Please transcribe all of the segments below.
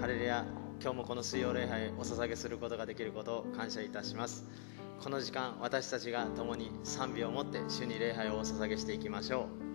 ハレルヤ、今日もこの水曜礼拝お捧げすることができることを感謝いたします。この時間、私たちが共に賛美を持って主に礼拝をお捧げしていきましょう。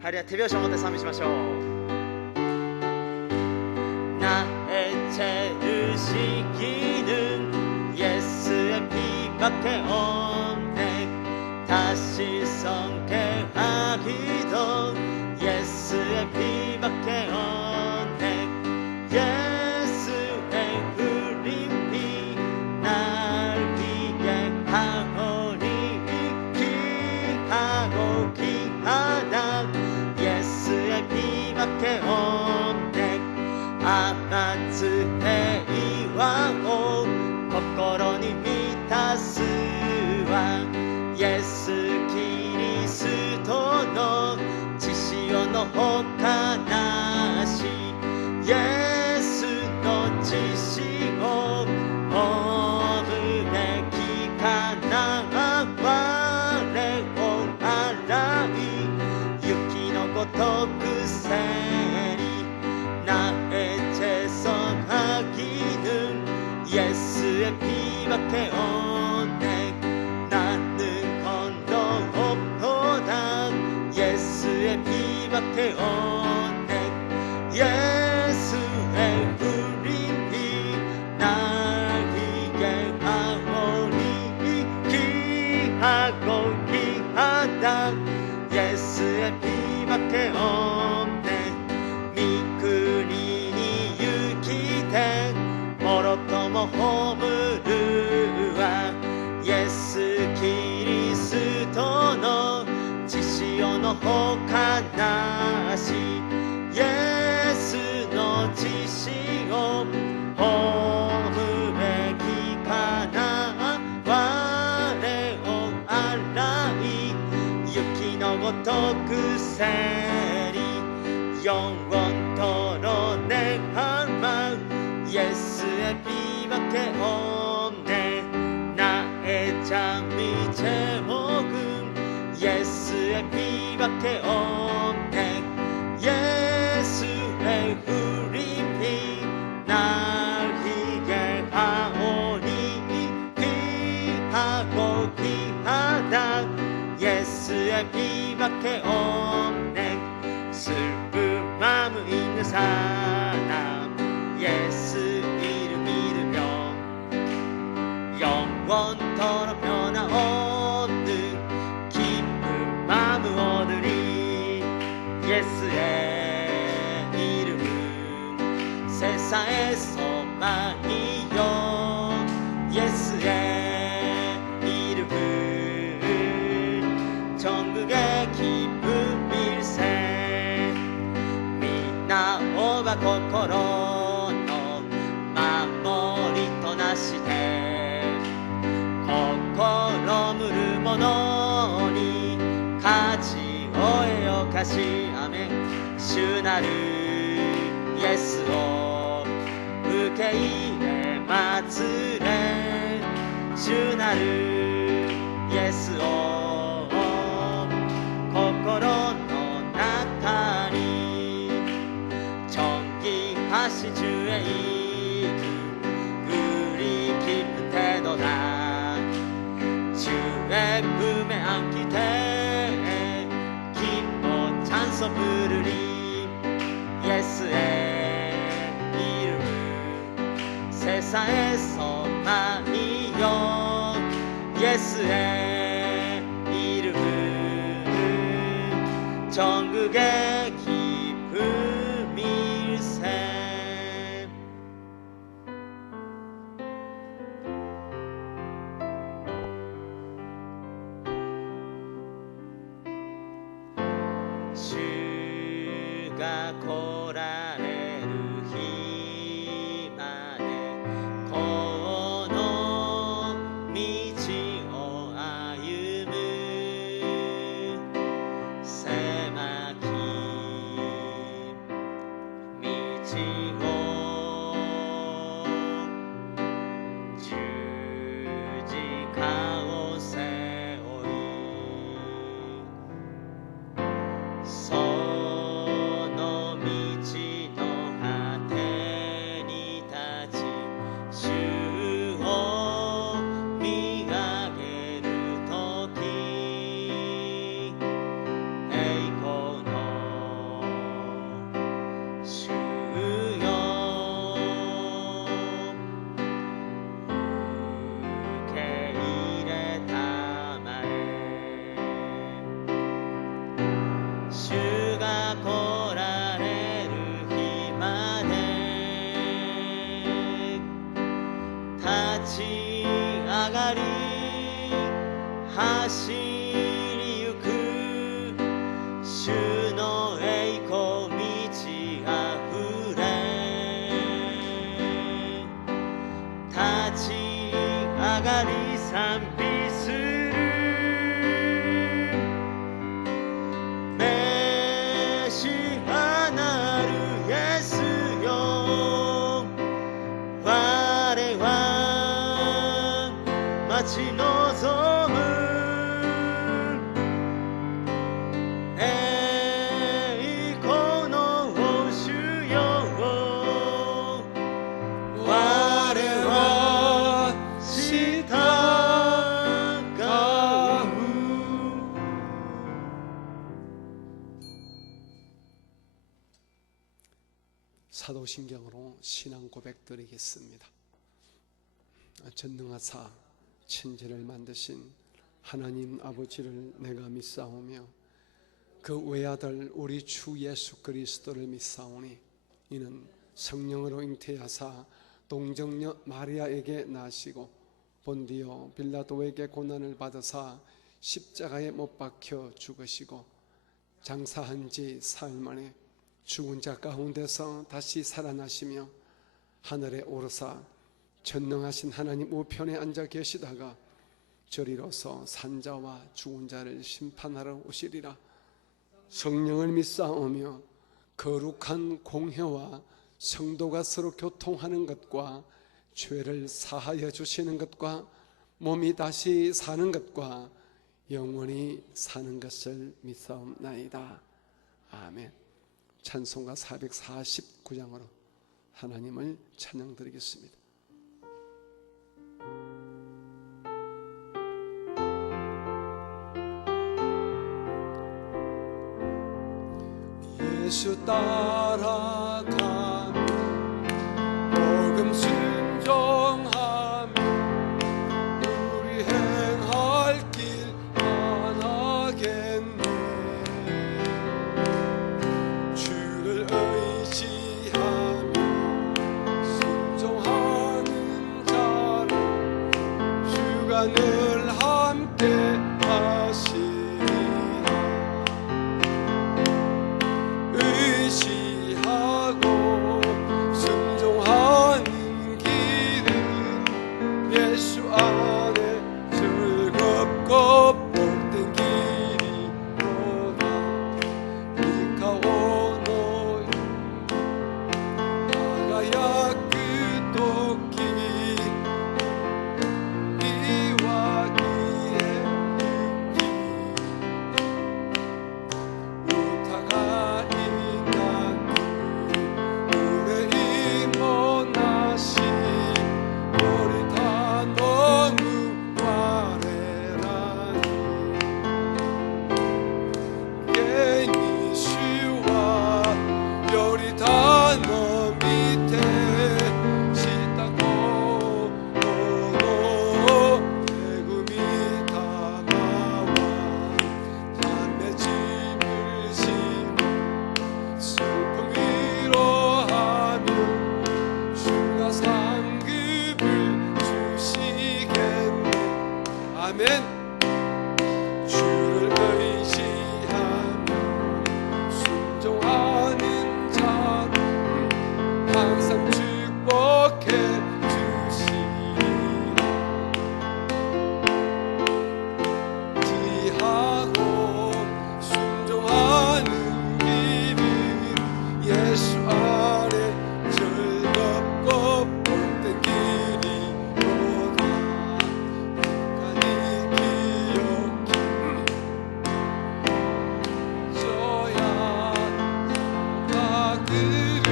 ハレルヤ、手拍子を持って賛美しましょう。나의제의식이는 예수의 피밖에 없네. 다시 성케하기도 예수의 피밖에 없네. 예수의 흘린 피 오네 나는 건너보다 예수의 피밖에 오네 예수의 흐린 피 날 희게 하오니 귀하고 귀하다 예수의 피밖에 없네 미크리니 유키대 멀었더머 호무르와 예수キリストの血潮の話예수の血潮褒むべきかな我を洗い雪のごとくせり영원토록 내 갈망 예수의 피밖에 없네 나의 잠이 제목은 예수의 피밖에 없네 예수의 흐린 피 날 희게 하오니 귀하고 귀하다 예수의 피밖에 없네 슬픈 마음 있는 사람 예수 이름 믿으며 영원토록 변함없는 기쁜 마음을 얻으리 예수의 이름은 세상에서 많이요 예수의 이름은 전국의 기쁨 일세 미나오바 코코로の守りとなして心むる者に価値を得よかしアメン主なるイエスを受け入れ祭れ主なるイエスを心の中に정기하신 주의 이름 우리 깊은 태도나 주의 품에 안기 돼 기뻐 찬송 부르리 예수의 이름은 세상에서 많이요 예수의 이름은 전국의 기쁨일세 주가来られる日までこの道を歩む狭き道を十字架を背負いその道の果てに立ち主を見上げるとき栄光の主よ受け入れたまえ主が来られる日まで立ち上がり走りゆく主の栄光満ちあふれ立ち上がり賛美するメシアなるイエスよ我は待ち望む栄光の主よ我は慕 사도신경으로 신앙 고백 드리겠습니다. 전능하사 천지를 만드신 하나님 아버지를 내가 믿사오며 그 외아들 우리 주 예수 그리스도를 믿사오니 이는 성령으로 잉태하사 동정녀 마리아에게 나시고 본디오 빌라도에게 고난을 받으사 십자가에 못 박혀 죽으시고 장사한 지 사흘 만에 죽은 자 가운데서 다시 살아나시며 하늘에 오르사 전능하신 하나님 우편에 앉아 계시다가 저리로서 산자와 죽은 자를 심판하러 오시리라. 성령을 믿사오며 거룩한 공회와 성도가 서로 교통하는 것과 죄를 사하여 주시는 것과 몸이 다시 사는 것과 영원히 사는 것을 믿사옵나이다. 아멘. 찬송가 449장으로 하나님을 찬양드리겠습니다. 예수 따라가며 복음 순종하며 우리 행할 길 하나겠네. 주를 의지하며 순종하는 자를 주가 늘 함께 하시리라. 의지하고 순종하는 길은 예수 안에 즐겁고 복된 길이로다. 미카오 너희 나가야 그 도끼 이와 기에 느끼 우타가 있나 물에 임원하시 우리 다 너무 아래라니 개니슈와 별이 다 너 밑에 씻다고 오노 대금이 담아와 담에 짐을 지고 슬픔 위로하며 주가 상급을 주시겠네. 아멘. 주를 의지하며 순종하는 자는 항상 축복해 주시리라. 지하고 순종하는 길은 예수 안에 즐겁고 복된 길이로다. 간이 기억히 저야 사가들을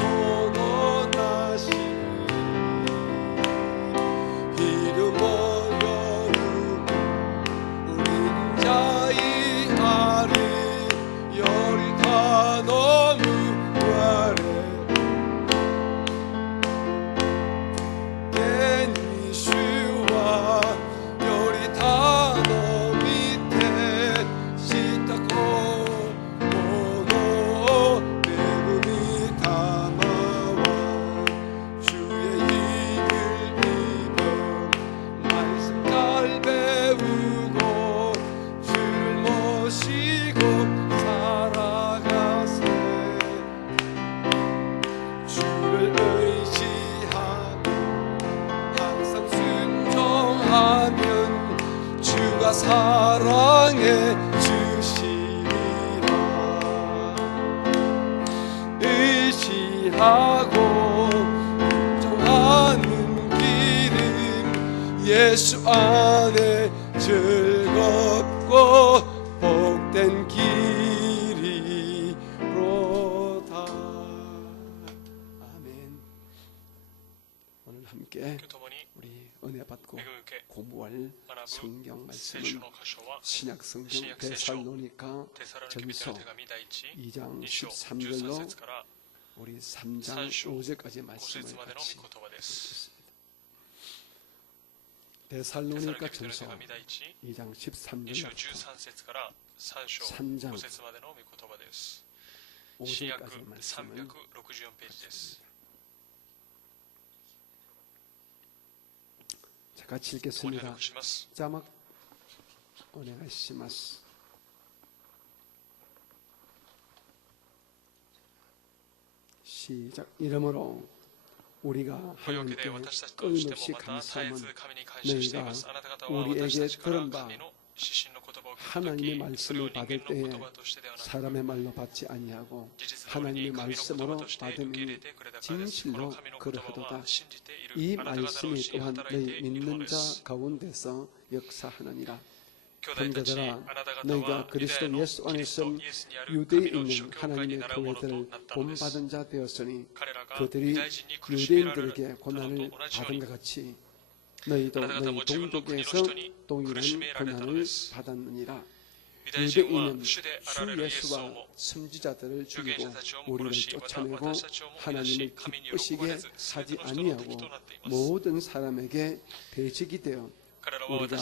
모노나시 이름 어여누고 우린 자의 아래 열이 다 너무 아래 개니슈와 열이 다 너 밑에 씻다고 오노 배금이 담아와 주의 힘을 입어 말씀 잘 배우고 주를 모시고 살아가세. 주를 의지하며 항상 순종하면 주가 사랑해 주시리라. 의지하고 순종하는 길은 예수 안에 즐겁고 복된 길이로다. 아멘. 오늘 함께 우리 은혜 받고 공부할 성경 말씀은 신약 성경 데살로니가 전서 2장 13절로 우리 3장 5절까지 말씀을 같이 읽겠습니다. 데살로니가 전서 2장 13절부터 3장 5절까지 말씀을 자, 같이 읽겠습니다. 자막 오네가시마스. 시작. 이러므로 우리가 하나님께 끊임없이 감사함은 너희가 우리에게 들은 바 하나님의 말씀을 받을 때에 사람의 말로 받지 아니하고 하나님의 말씀으로 받으니 진실로 그러하도다. 이 말씀이 또한 너희 믿는 자 가운데서 역사하느니라. 형제들아, 너희가 그리스도 예수 안에서 유대에 있는 하나님의 교회들을 본받은 자 되었으니 그들이 유대인들에게 고난을 받은 것 같이 너희도 너희 동족에서 동일한 고난을 받았느니라. 유대인은 주 예수와 선지자들을 죽이고 우리를 쫓아내고 하나님을 기쁘시게 하지 아니하고 모든 사람에게 배직이 되어 우리가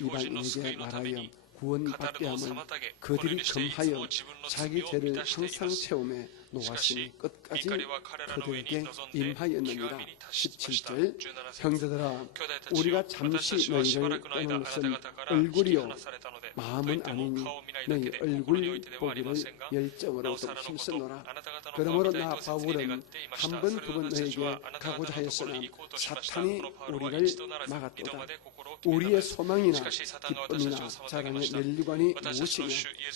이방인에게 말하여 구원받게 함을 그들이 금하여 자기 죄를 항상 채움에 놓았으니 끝까지 그들에게 임하였느니라. 17절. 형제들아, 우리가 잠시 너희를 떠난 것은 얼굴이요 마음은 아니니 너희 얼굴 보기를 열정으로 힘쓰노라. 그러므로 나 바울은 한 번 두 번 너에게 가고자 하였으나 사탄이 우리를 막았도다. 우리의 소망이나 기쁨이나 자랑의 면류관이 무엇이며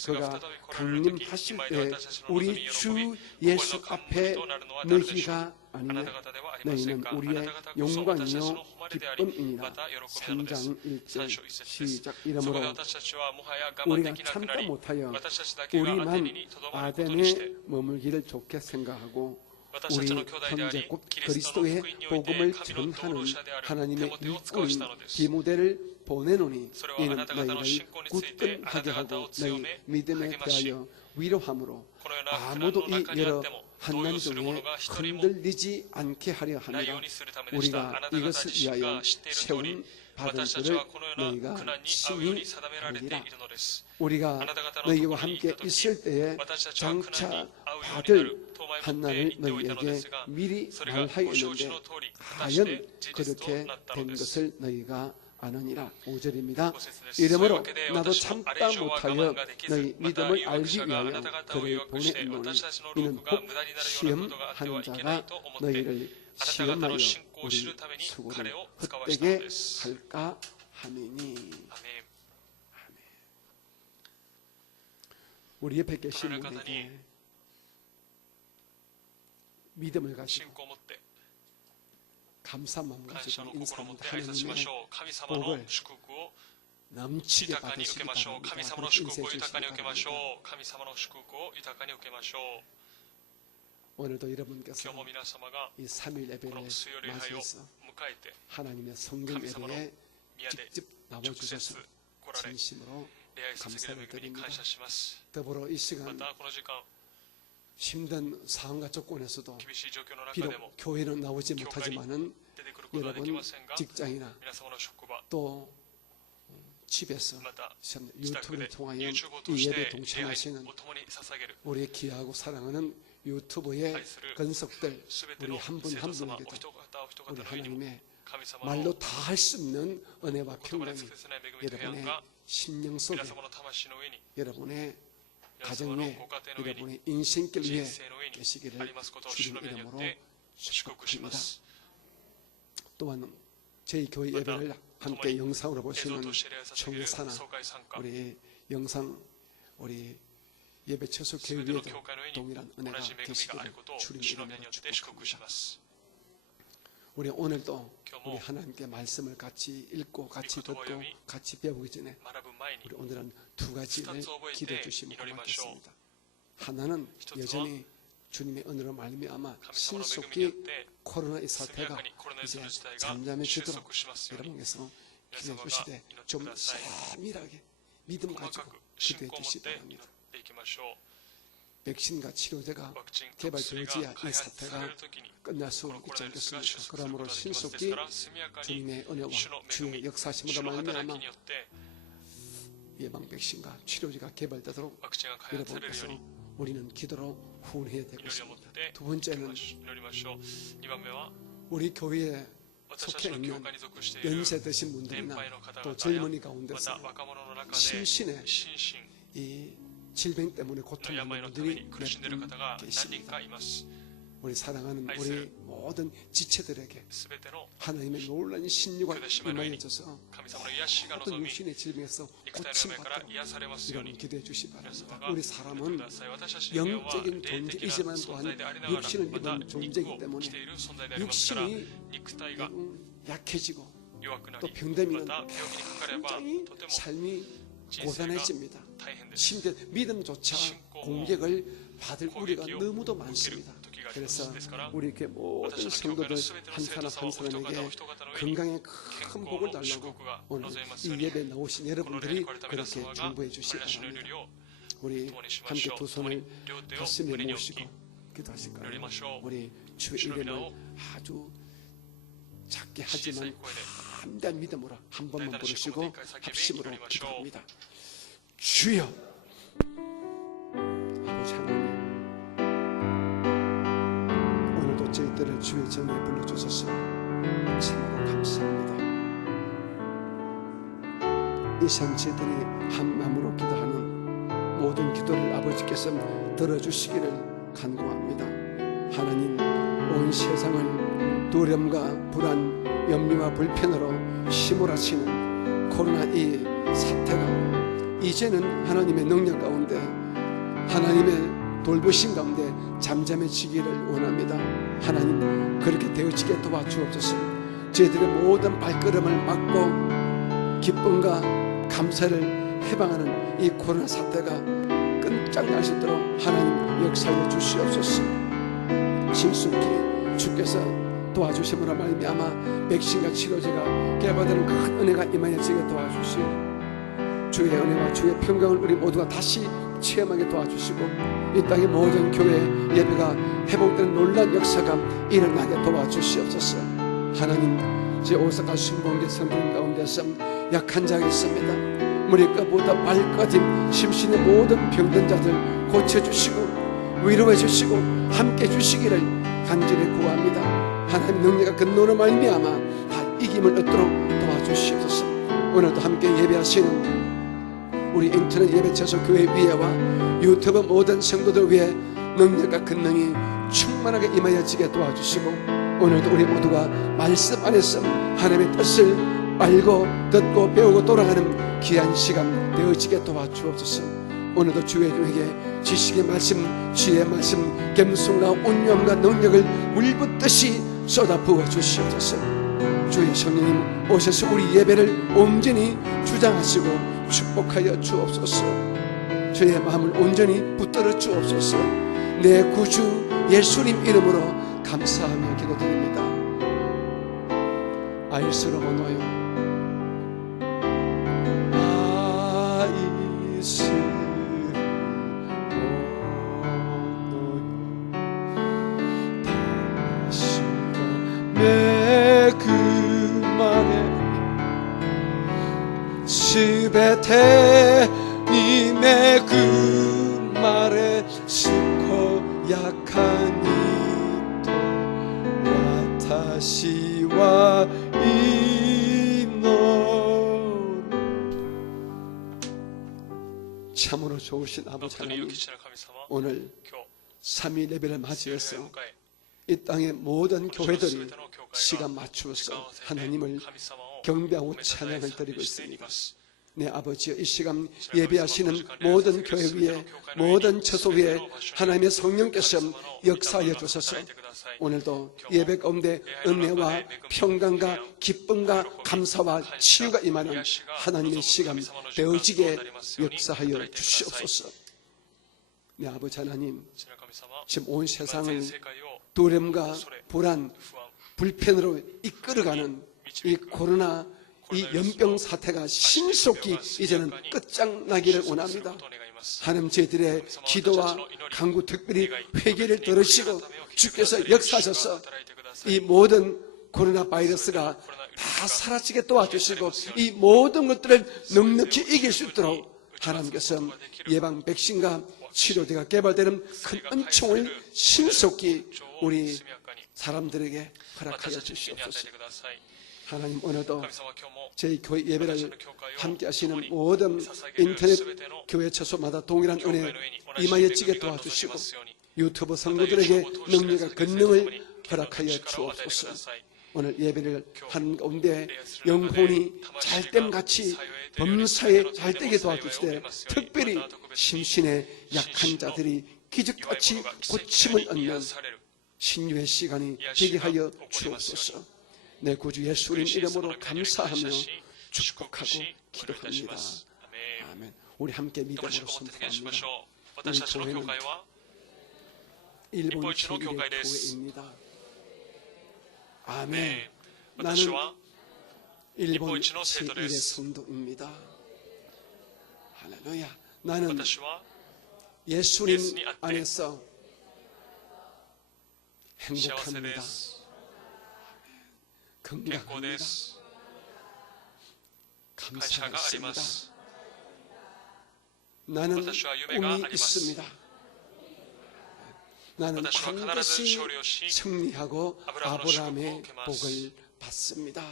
그가 강림하실 때 우리 주 예수 앞에 너희가 아니냐. 너희는 우리의 영광이요 기쁨이니라. 3장 1절 시작. 이러므로 우리가 참다 못하여 우리만 아덴에 머물기를 좋게 생각하고 우리 형제 곧 그리스도의 복음을 전하는 하나님의 일꾼인 디모데를 보내노니 이는 너희를 굳건하게 하고 너희 믿음에 대하여 위로함으로 아무도 이 여러 한난 중에 흔들리지 않게 하려 함이라. 우리가 이것을 위하여 세움 받은 줄을 너희가 친히 알리라. 우리가 너희와 함께 있을 때에 장차 받을 한난을 너희에게 미리 말하였는데 과연 그렇게 된 것을 너희가 아느니라. 5절입니다. 이러므로 나도 참다 못하여 너희 믿음을 알기 위하여 그를 보내노니 이는 혹 시험하는 자가 너희를 시험하여 우리 수고를 헛되게 할까 함이니. 우리 옆에 계신 분에게 믿음을 가지고 감사 마음 가지고 인사합니다. 하나님의 복을 넘치게 받으시기 바랍니다. 오늘도 여러분께서 이 3일 예배를 맞이해서 하나님의 성경 예배에 직접 나와주셔서 진심으로 감사를 드립니다. 더불어 이 시간 힘든 상황과 조건에서도 비록 교회는 나오지 못하지만은 여러분 직장이나 또 집에서 유튜브를 통하여 이 예배에 동참하시는 우리의 귀하고 사랑하는 유튜브의 건석들 우리 한 분 한 분에게도 우리 하나님의 말로 다 할 수 없는 은혜와 평강이 여러분의 심령 속에 여러분의 가정에 여러분의 인생길 위에 계시기를 주님 이름으로 축복합니다. 또한 저희 교회 예배를 함께 영상으로 보시는 청사나 우리 영상 우리 예배 처소 교회에도 동일한 은혜가 되시기를 주님 이름으로 축복합니다. 우리 오늘도 우리 하나님께 말씀을 같이 읽고 같이 듣고 같이 배우기 전에 우리 오늘은 두 가지를 기도해 주시면 고맙겠습니다. 하나는 여전히 주님의 은혜로 말미암아 신속히 코로나의 사태가 이제 잠잠해지도록 여러분께서 기도해 주시되 좀 세밀하게 믿음 가지고 기도해 주시기 바랍니다. 백신과 치료제가 ワクチンと 개발되어지야 薬が開 이 発さ 사태가 れるときに 끝날 수 このコロナウイルスが 있지 収 않겠습니까? 束すること 그러므로 ができますです 신속히 から速やかに 주님의 은혜와 主の恵 주의 み 역사하심으로 主の働 말미암아 きによって 예방 백신과 치료제가 개발되도록 ワクチンが開発されるよ 여러분께서 うに 우리는 기도로 후원해야 祈りを持っ 되겠습니다. て 두 번째는 祈りましょう。2番目は 우리 교회에 私た 속해 ちの教 있는 会に属している 연세 드신 年 분들이나 配の方 또 々や 젊은이 ま 가운데서 た若者の中で 심신의 心身 이 질병 때문에 の 고통받는 病のために 분들이 苦しんでいる 몇 方が 분 何人 계십니다. かいます。 우리 사랑하는 아이스. 우리 모든 지체들에게 すべての 하나님의 놀라운 신유가 교대심을 임하여져서 神様の癒しが 어떤 望み、 육신의 질병에서 肉体の病から 고침받도록 癒されますよう 여러분 に、 기도해 주시 皆 바랍니다. 様が 우리 祈ってく 사람은 ださい。私たちの人間は 영적인 霊的な 존재이지만 存 또한 在でありながら、 육신을 また 입은 肉 존재이기 を 때문에 着ている存在でありますから、 육신이 肉体が 약해지고 弱くな 또 り、 병되면 また病気にかかれば 굉장히 とても 삶이 人生が 고단해집니다. 大変です。 심지어 믿음조차 신고 공격을 받을 우리가 공격이요, 너무도 공격을 많습니다. 토끼가 그래서 있습니다. 우리 이렇게 모든 私の教会 성도들 のすべての 한 生徒 사람 さ 한 んお人方 사람에게 お人方の上に 건강에 健 큰 康 복을 の 달라고 祝福が 오늘 望みますよう 이 に、 예배에 나오신 この礼に 여러분들이 来られた 그렇게 皆様が 중보해 こ 주시기 れら主の祈 바랍니다. りを 우리 共にしま 함께 しょう。 두 共に 손을 両手を 가슴에 胸に置 모시고 き、 기도하실까요? 祈りましょう。 우리 주의 주의 이름을 이름으로 아주 작게 小さい 하지만 声で 담대한 믿음으로 한 번만 大胆な信 부르시고 仰で一回叫び 합심으로 祈りましょう。 기도합니다. 주여 아버지 하나님 오늘도 저희들을 주의 정에 불러주셔서 참으로 감사합니다. 이 시간 저희들이 한 마음으로 기도하는 모든 기도를 아버지께서 들어주시기를 간구합니다. 하나님 온 세상을 두려움과 불안, 염려와 불편으로 심몰아치는 코로나 이 사태가 이제는 하나님의 능력 가운데 하나님의 돌보심 가운데 잠잠해지기를 원합니다. 하나님 그렇게 되어지게 도와주옵소서. 저희들의 모든 발걸음을 막고 기쁨과 감사를 해방하는 이 코로나 사태가 끈적날 수 있도록 하나님 역사하여 주시옵소서. 신속히 주께서 도와주심으로 말미암아 백신과 치료제가 개발되는 큰 은혜가 임하여지게 도와주시오. 주의 은혜와 주의 평강을 우리 모두가 다시 체험하게 도와주시고 이 땅의 모든 교회 예배가 회복되는 놀라운 역사가 일어나게 도와주시옵소서. 하나님 제 오사카 순복음교 성도님 가운데서 약한 자가 있습니다. 머리끝부터 발끝인 심신의 모든 병든 자들 고쳐주시고 위로해 주시고 함께 주시기를 간절히 구합니다. 하나님 능력과 근노로 말미암아 다 이김을 얻도록 도와주시옵소서. 오늘도 함께 예배하시는 우리 인터넷 예배처소 교회 위에와 유튜브 모든 성도들 위해 능력과 근능이 충만하게 임하여지게 도와주시고 오늘도 우리 모두가 말씀 안에서 하나님의 뜻을 알고 듣고 배우고 돌아가는 귀한 시간 되어지게 도와주옵소서. 오늘도 주의 종에게 지식의 말씀, 지혜의 말씀, 겸손과 온유함과 능력을 물붓듯이 쏟아부어 주시옵소서. 주의 성령님 오셔서 우리 예배를 온전히 주장하시고 축복하여 주옵소서. 주의 마음을 온전히 붙들어 주옵소서. 내 구주 예수님 이름으로 감사하며 기도드립니다. 아이스로모노요全てに恵まれ健やかにと私は祈る. 참으로 좋으신 아버지 誠に 하나님 良き父なる神様、 오늘 今日 3일 예배를 聖霊 맞이해서 を迎え 이 땅의 모든 このすべ 교회들이 ての教会が 시간 時 맞추어서 間を合わせて 하나님을 神様を 경배하고 褒めたたえ 찬양을 賛 드리고 美してい 있습니다. ます。 내 아버지여 이 시간 예배하시는 모든 교회 위에 모든 처소 위에 하나님의 성령께서 역사하여 주셔서 오늘도 예배 가운데 은혜와 평강과 기쁨과 감사와 치유가 임하는 하나님의 시간 되어지게 역사하여 주시옵소서. 내 아버지 하나님 父なる神様、 지금 온 全 세상을 世界を 두려움과 불안 不安、 불편으로 이끌어가는 이 코로나 이 연병 사태가 신속히 이제는 끝장나기를 원합니다. 하나님 저희들의 기도와 간구 특별히 회개를 들으시고 주께서 역사하셔서 이 모든 코로나 바이러스가 다 사라지게 도와주시고 이 모든 것들을 넉넉히 이길 수 있도록 하나님께서 예방 백신과 치료제가 개발되는 큰 은총을 신속히 우리 사람들에게 허락하여 주시옵소서. 하나님 오늘도 저희 교회 예배를 함께 하시는 모든 인터넷 교회 처소마다 동일한 은혜 임하여지게 도와주시고 유튜브 성도들에게 능력과 권능을 허락하여 주옵소서. 오늘 예배를 하는 가운데 영혼이 잘됨같이 범사에 잘되게 도와주시되 특별히 심신의 약한 자들이 기적같이 고침을 얻는 신유의 시간이 되게 하여 주옵소서. 내 구주 예수님 이름으로 감사하며 축복하고 기도합니다. 아멘. 우리 함께 믿음으로 선포합니다. 우리 교회는 일본 제1의 교회입니다. 아멘. 나는 일본 제1의 성도입니다. 할렐루야. 나는 예수님 안에서 행복합니다. 건강합니다. 감사가 있습니다. 나는 꿈이 있습니다. 나는 반드시 승리하고 아브라함의 복을 받습니다.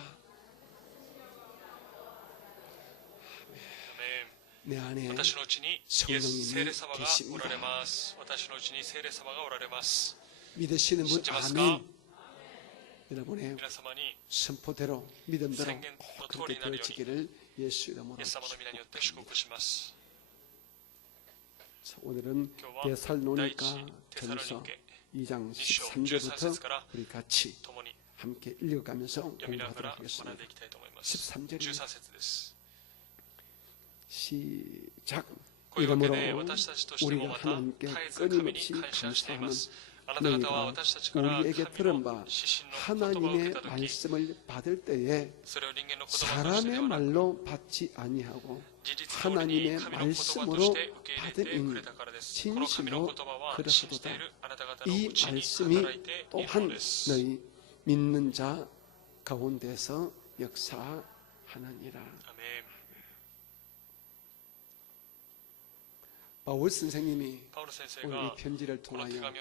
내 안에 성령님이 계십니다. 믿으시는 분 아멘. 여러분의 선포대로 믿음대로 그렇게 되어지기를 예수 이름으로 축복합니다. 오늘은 데살로니가 전서 2장 13절부터 우리 같이 함께 읽어가면서 공부하도록 하겠습니다. 13절입니다. 시작. 이러므로 우리가 하나님께 끊임없이 감사하는 너희가 우리에게 들은 바 하나님의 말씀을 받을 때에 사람의 말로 받지 아니하고 하나님의 말씀으로 받으니 진실로 그러하도다. 이 말씀이 또한 너희 믿는 자 가운데서 역사하느니라. 바울 선생님이 오늘 이 편지를 통하여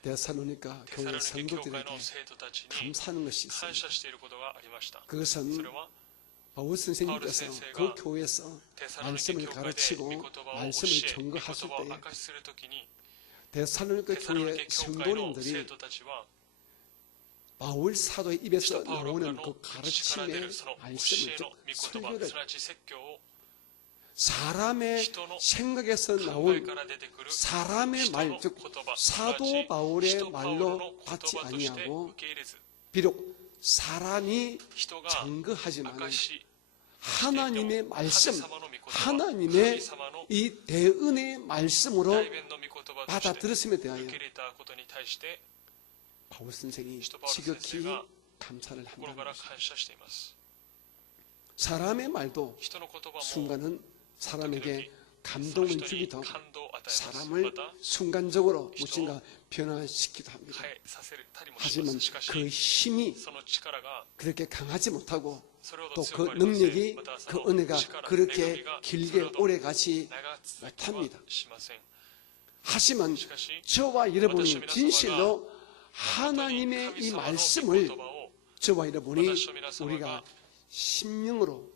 데살로니가 교회 성도들에게 감사하는 것이 있습니다. 그것은 바울 선생님께서 그 교회에서 말씀을 가르치고 말씀을 전거하실 때 데살로니가 교회 성도님들이 바울 사도의 입에서 나오는 그 가르침의 말씀을 설교를 사람의 생각에서 나온 사람의 말, 즉 사도 바울의 말로 받지 아니하고 비록 사람이 증거하지만 하나님의 말씀, 하나님의 이 대은의 말씀으로 받아들였음에 대하여 바울 선생이 지극히 감사를 한다는 것입니다. 사람의 말도 순간은 사람에게 감동을 주기도 사람을 순간적으로 무엇인가 변화시키기도 합니다. 하지만 그 힘이 그렇게 강하지 못하고 또 그 능력이 그 은혜가 그렇게 길게 오래가지 못합니다. 하지만 저와 여러분이 진실로 하나님의 이 말씀을 저와 여러분이 우리가 심령으로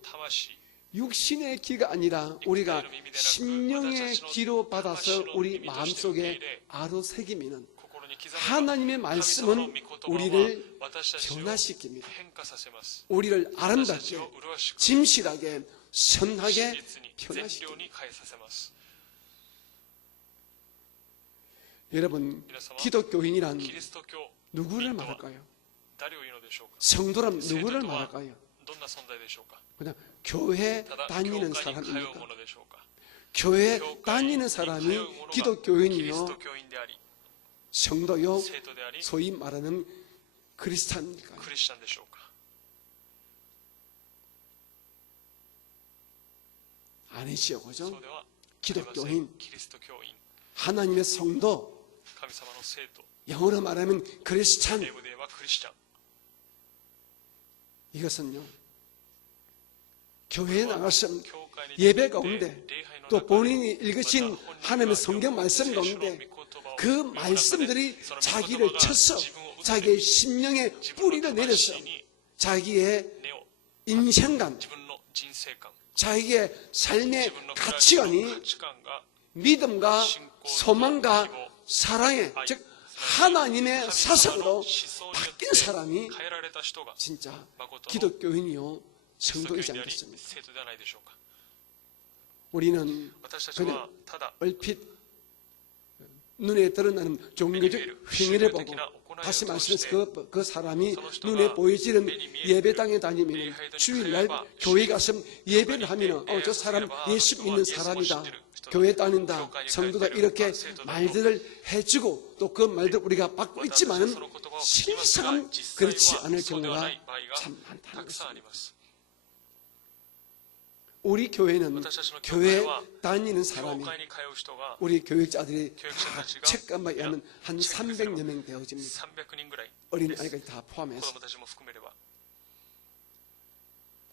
육신의 기가 아니라 우리가 심령의 기로 받아서 우리 마음속에 아로새기면 하나님의 말씀은 우리를 변화시킵니다. 우리를 아름답게, 진실하게, 선하게 변화시킵니다. 여러분, 기독교인이란 누구를 말할까요? 성도란 누구를 말할까요? 그냥 교회 다니는 사람입니까? 교회 다니는 사람이 기독교인이요, 성도요, 소위 말하는 크리스찬입니까? 아니지요, 그죠? 기독교인, キリスト教員、 하나님의 성도, 神様の生徒、 영어로 말하면 크리스찬. 英語で言えばクリスチャン。 이것은요, 교회에 나가서 教会に 예배 礼 가운데 拝の 또 中で 본인이 읽으신 하나님의 성경 말씀 가운데 그 말씀들이 자기를 쳐서 자기의 심령에 뿌리를 내려서 자기의 인생관, 自分の人生観、 자기의 삶의 自分の暮らしの 가치관이 価値観が 믿음과 소망과 사랑의, 즉 하나님의 사상으로 바뀐 사람이 変えられた人が 진짜 誠の 기독교인이요 キリスト教 성도이지 員であり 않겠습니까? 生徒ではないでしょうか。 우리는 私たちはただ 얼핏 눈에 드러나는 종교적 행위를 보고 다시 말씀해서 그 사람이 눈에 보이지는 예배당에 다니면 주일날 교회 가서 예배를 하면 저 사람 예수 믿는 사람이다, 교회 다닌다, 성도다, 이렇게 말들을 해주고 또 그 말들 우리가 받고 있지만은 실상은 그렇지 않을 경우가 참 많다는 것입니다. 우리 교회는 교회 다니는 사람이 教会に通う人が 우리 교육자들이 다 책감에 하면 한 300여 명 되어집니다. 300人ぐらい、 어린아이까지 다 子 포함해서. 供たちも含めれば。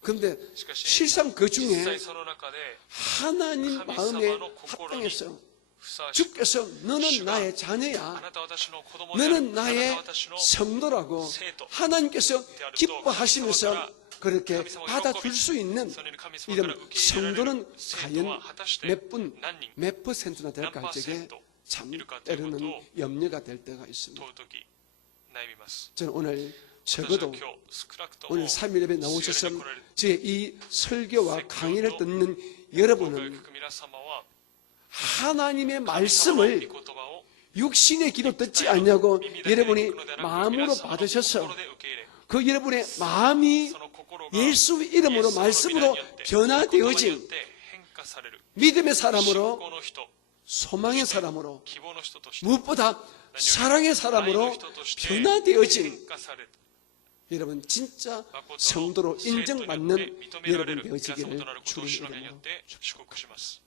그런데 しかし 실상 그 実 중에 際その中で 하나님 마음에 합당해서 ふさわしく 주께서 너는 나의 あ 자녀야, なたは私の子供である、 너는 あなたは 나의 私の 성도라고 하나님께서 기뻐하시면서 그렇게 받아줄 수 있는 それに神様から 이런 受け入れられる 성도는 生徒は 과연 果たして 몇 분, 何人 몇 퍼센트나 될까 할 적에 참 때로는 염려가 될 때가 있습니다. 問うとき悩みます。 저는 오늘 私は 적어도 今日少なくとも 오늘 3일 예배 나오셔서 主より来られる 저의 이 설교와 강의를 듣는 今回 여러분은 聞く皆様は 하나님의 神様の御 말씀을 言葉を 육신의 귀로 듣지 않냐고 耳だけで 여러분이 聞くのではなく 마음으로 皆様の 받으셔서 心で受け入れ、 그 여러분의 마음이 その心が 예수 이름으로 イエスの 말씀으로 皆によって言葉によ 변화되어진 って変化される 믿음의 信 사람으로 仰の人、 소망의 사람으로 希望の人として、 무엇보다 사랑의 愛 사람으로 の人として 변화되어진 変化される 여러분 진짜 誠の 성도로 生徒によって 인정받는 認められ 여러분 る皆様 되어지기를 となることを 주의 主の名によっ 이름으로 て祝福します。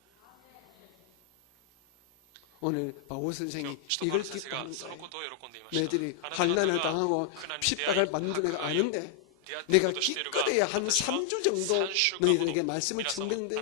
오늘 바울 선생이 使徒パウ 이걸 ロ先生が 기뻐하는 その 거예요. ことを喜んでいました。 너희들이 あなた方 환난을 が 당하고 苦難に出会い 핍박을 받는 줄 내가 아는데 내가 기껏해야 한 3주 정도 너희들에게 말씀을 전했는데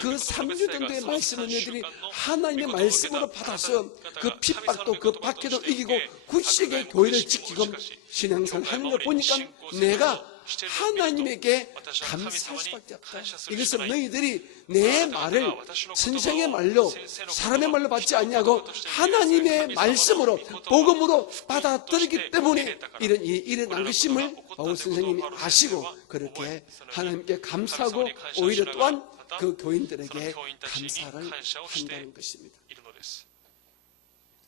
그 3주 정도의 말씀을 너희들이 하나님의 말씀으로 받아서 그 핍박도 그 박해도 이기고 굳세게 교회를 지키고 신앙생활 하는 걸 보니까 내가 하나님에게 감사할 수밖에 없다. 이것은 너희들이 내 말을 선생의 말로 사람의 말로 받지 않냐고 하나님의 말씀으로 복음으로 받아들이기 때문에 이런 일이 일어난 것임을 바울 선생님이 아시고 그렇게 하나님께 감사하고 오히려 또한 그 교인들에게 감사를 한다는 것입니다.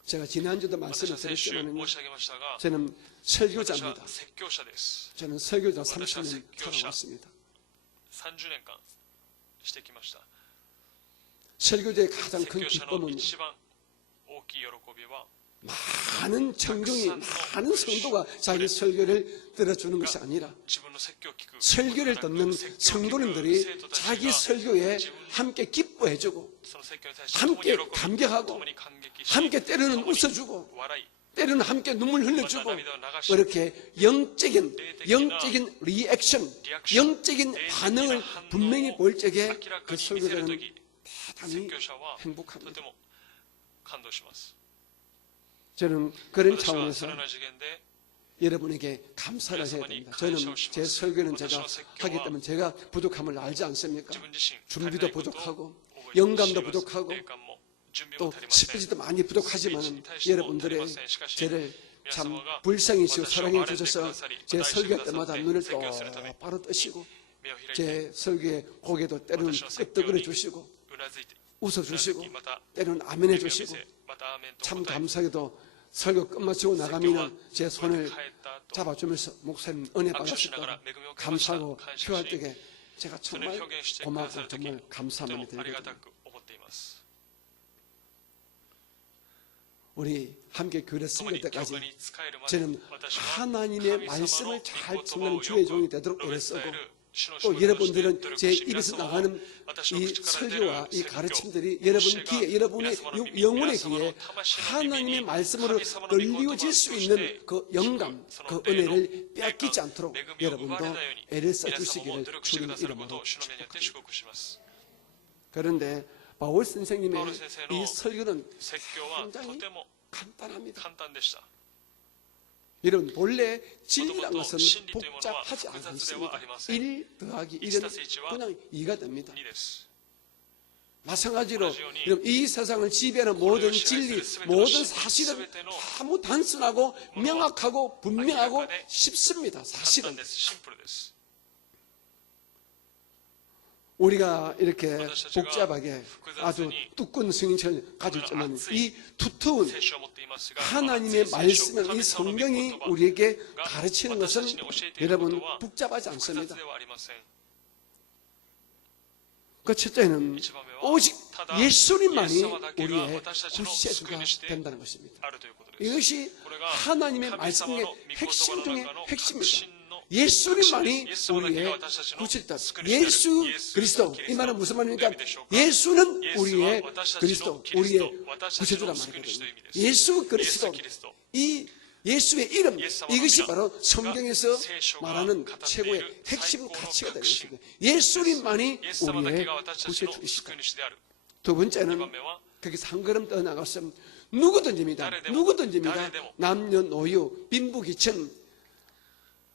제가 지난주도 말씀을 先週 드렸지만 申し上げましたが、 저는 私は 설교자입니다. 説教者です。 저는 설교자 30년 살아왔습니다. 30年間してきました。 설교자의 가장 説 큰 教者の 기쁨은 一番大きい喜びは、 많은 청중이 많은 성도가 자기 설교를 들어주는 것이 아니라 自分の説教を聞く 설교를 듣는 성도님들이 자기 설교에 함께 기뻐해주고 その説教に対して 함께 共に喜び 감격하고 共に感激し 함께 때로는 共に 웃어주고 笑い 때로는 함께 눈물 흘려주고 그렇게 영적인 리액션, 영적인 반응을 분명히 볼 적에 明らか 그 に見せる 설교자는 とき、 대단히 説教者はと 행복합니다. ても感動します。 저는 그런 私は 차원에서 そのような次元で 여러분에게 감사를 해야 됩니다. 저는 제 설교는 제가 하기 때문에 제가 부족함을 알지 않습니까? 自分自身 준비도 足りないことを 부족하고 覚えて 영감도 知ります 부족하고 霊感も準備 또 も足りません。 스피치도 많이 부족하지만 여러분들의 저를 참 皆様が 불쌍히시고 私を 사랑해 憐れんでく 주셔서 ださり 제 愛して 설교 くださ 때마다 って 눈을 説教するために 똑바로 뜨시고 目を開いて 제 설교의 고개도 때로는 私の説教 끄덕거려 に 주시고 うなずいて 웃어주시고 また 때로는 아멘해 目を見 주시고 せまたアーメンと 참 答え 감사하게도 설교 끝마치고 나가면 제 손을 帰った後 잡아주면서 목사님 은혜 握手しな 받았을까 がら恵みを受けました 감사하고 感謝 필요할 し 때에 제가 それを 정말 表現してくだ 고맙고 さるとき 정말 とて 감사함을 もありがた 드리거든요. く思っています。 우리 함께 교회를 共 섬길 に教 때까지 会に仕えるまで 저는 私は 하나님의 神様 말씀을 の 잘 御言葉 듣는 を 주의 よ 종이 く 되도록 述べ 애를 쓰고 伝える또 여러분들은 제 입에서 나가는 이 설교와 이 가르침들이 여러분 귀에, 여러분의 영혼의 귀에 하나님의 말씀으로 끌리워질 수 있는 그 영감, 그 은혜를 빼앗기지 않도록 여러분도 애를 써주시기를 주님 이름으로 축복합니다. 그런데 바울 선생님의 이 설교는 굉장히 간단합니다. 여러분, 본래 진리란 것은 복잡하지 않습니다. 1 더하기 1은 그냥 2가 됩니다. 마찬가지로 여러분, 이 세상을 지배하는 모든 진리, 모든 사실은 너무 단순하고 명확하고 분명하고 쉽습니다. 사실은 우리가 이렇게 복잡하게 아주 두꺼운 성경을 가지고 있지만 이 두터운 하나님의 말씀은, 이 성경이 우리에게 가르치는 것은 여러분 복잡하지 않습니다. 그 첫째는 오직 예수님만이 우리의 구세주가 된다는 것입니다. 이것이 하나님의 말씀의 핵심 중에 핵심입니다. 예수님만이 우리의 구세주다. 예수 그리스도, 이 말은 무슨 말입니까? 예수는 우리의 그리스도, 우리의 구세주란 말이거든요. 예수 그리스도, 이 예수의 이름, 이것이 바로 성경에서 말하는 최고의 핵심 가치가 되는 것입니다. 예수님만이 우리의 구세주이시다. 두 번째는 거기서 한 걸음 더 나가서 누구든지입니다. 남녀노유, 빈부귀천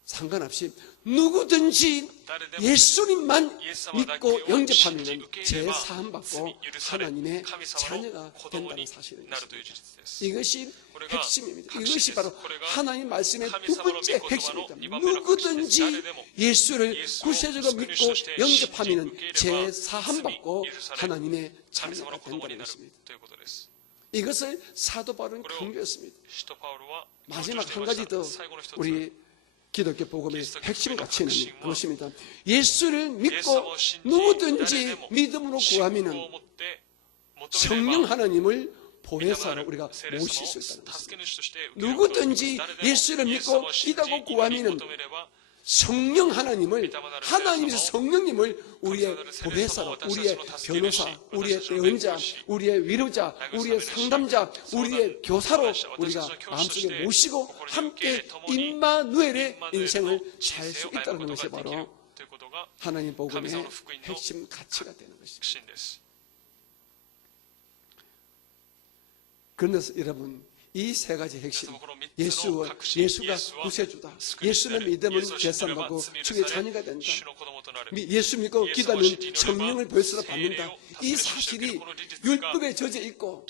상관없이 누구든지 예수님만 믿고 영접하면 죄 사함받고 하나님의 자녀가 된다는 사실입니다. 이것이 핵심입니다. 이것이 바로 하나님 말씀의 두 번째 핵심입니다. 누구든지 예수를 구세주로 믿고 영접하면 죄 사함받고 하나님의 자녀가 된다는 것입니다. 이것을 사도 바울은 강조했습니다. 마지막 한 가지 더 우리 기독교 복음의 핵심 가치는 그것입니다. 예수를 믿고 누구든지 믿음으로 구하면 성령 하나님을 보혜사로 우리가 모실 수 있다는 것입니다. 누구든지 예수를 믿고 기다고 구하면 성령 하나님을, 하나님의 성령님을 우리의 보혜사로, 우리의 변호사, 우리의 대언자, 우리의 위로자, 우리의 상담자, 우리의 교사로 우리가 마음속에 모시고 함께 임마누엘의 인생을 살 수 있다는 것이 바로 하나님 복음의 핵심 가치가 되는 것입니다. 그런데 여러분, 이 세 가지 핵심, 예수가 구세주다, 예수를 믿으면 죄사함받고 주의 자녀가 된다, 예수 믿고 기도하면 성령을 벌써 받는다, 이 사실이 율법에 젖어 있고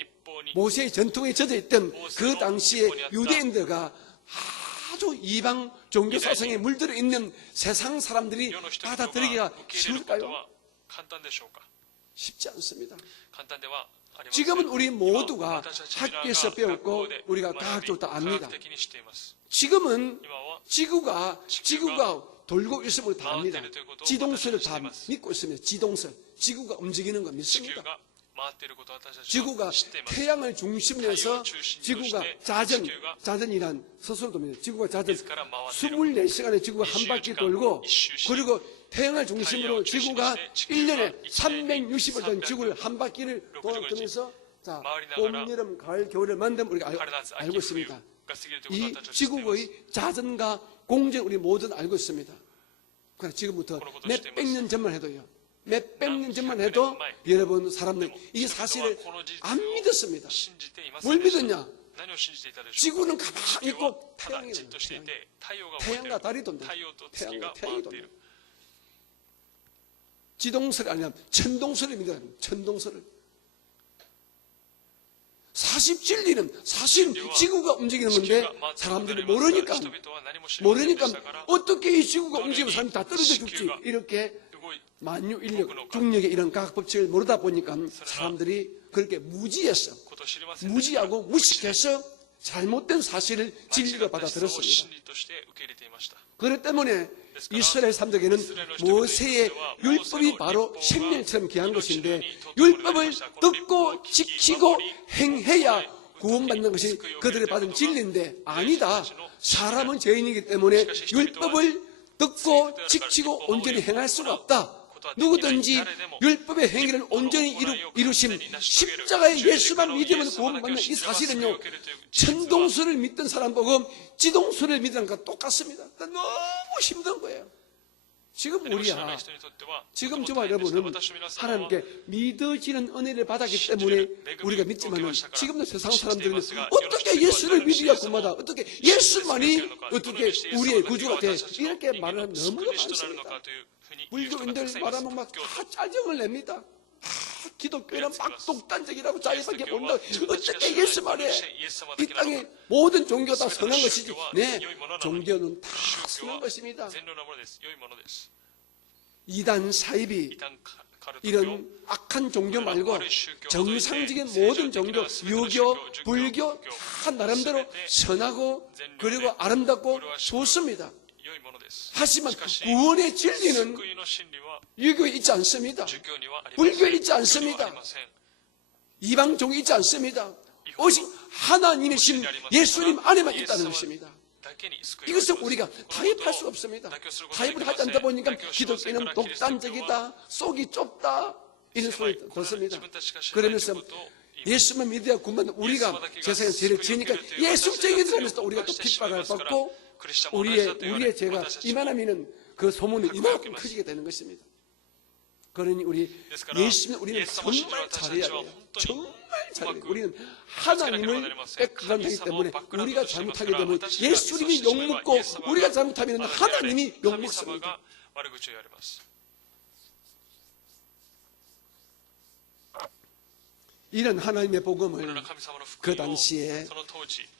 모세의 전통에 젖어 있던 그 당시에 유대인들과 아주 이방 종교 사상에 물들어 있는 세상 사람들이 받아들이기가 쉬울까요? 쉽지 않습니다. 지금은 우리 모두가 학교에서 배웠고 우리가 과학적으로 다 압니다. 지금은 지구가 돌고 있음을 다 압니다. 지동설을 다 믿고 있습니다. 지동설, 지구가 움직이는 거 믿습니다. 지구가 태양을 중심으로 해서 지구가 자전이란 스스로도 믿습니다. 지구가 자전 24시간에 지구가 한 바퀴 돌고, 그리고 태양을 중심으로 지구가 1년에 360일 된 지구를 한 바퀴를 돌아가면서 봄, 여름, 가을, 겨울을 만든 우리가 알고 있습니다. 이 지구의 자전과 공정 우리 모두는 알고 있습니다. 그러나 지금부터 몇백 년 전만 해도요, 몇백 년 전만 해도 여러분 사람들 이 사실을 안 믿었습니다. 뭘 믿었냐? 지구는 가만히 있고 태양과 달이 돈다. 태양이 돈다. 지동설이 아니라 천동설입니다. 천동설을. 사실 진리는 사실 지구가 움직이는 건데 사람들이 모르니까 어떻게 이 지구가 움직이면 사람이 다 떨어져 죽지, 이렇게 만유인력, 중력의 이런 과학 법칙을 모르다 보니까 사람들이 그렇게 무지하고 무식해서 잘못된 사실을 진리로 받아들였습니다. 그렇기 때문에 이스라엘 사람들에게는 모세의 율법이 바로 생명처럼 귀한 것인데, 율법을 듣고 지키고 행해야 구원받는 것이 그들이 받은 진리인데, 아니다, 사람은 죄인이기 때문에 율법을 듣고 지키고 온전히 행할 수가 없다. 누구든지 율법의 행위를 온전히 이루신 십자가의 예수만 믿으면 구원받는 이 사실은요, 천동설을 믿던 사람 보고 지동설을 믿는 것과 똑같습니다. 너무 힘든 거예요. 지금 우리야, 지금 저와 여러분은 하나님께 믿어지는 은혜를 받았기 때문에 우리가 믿지만 지금도 세상 사람들은 어떻게 예수를 믿으려고마다 어떻게 예수만이 어떻게 우리의 구주가 돼, 이렇게 말하는 너무나 많습니다. 불교인들 말하면 막 다 짜증을 냅니다. 기독교는 막 독단적이라고 자기밖에 본다. 어떻게 예수 말해? 이 땅의 모든 종교가 다 선한 것이지. 네, 종교는 다 선한 것입니다. 이단 사입이 이런 악한 종교 말고 정상적인 모든 종교, 유교, 불교 다 나름대로 선하고 그리고 아름답고 좋습니다. 하지만 구원의 진리는 유교에 있지 않습니다. 불교에 있지 않습니다. 이방종에 있지 않습니다. 오직 하나님이신 예수님 안에만 있다는 것입니다. 이것은 우리가 타협할 수가 없습니다. 타협을 하지 않다 보니까 기독교는 독단적이다, 속이 좁다, 이런 소리 듣습니다. 그러면서 예수만 믿어야 구원받는 우리가 세상에 죄를 지으니까 예수쟁이들 하면서 우리가 또 핍박을 받고 우리의 죄가 이만하면은 그 소문은 이만큼 커지게 되는 것입니다. 그러니 예수는 우리는 정말 잘해야 돼요. 정말 잘해야 돼요. 우리는 하나님을 뺏어간다기 때문에 우리가 잘못하게 되면 예수님이 욕먹고 우리가 잘못하면 하나님이 욕먹습니다. 이런 하나님의 복음을 그 당시에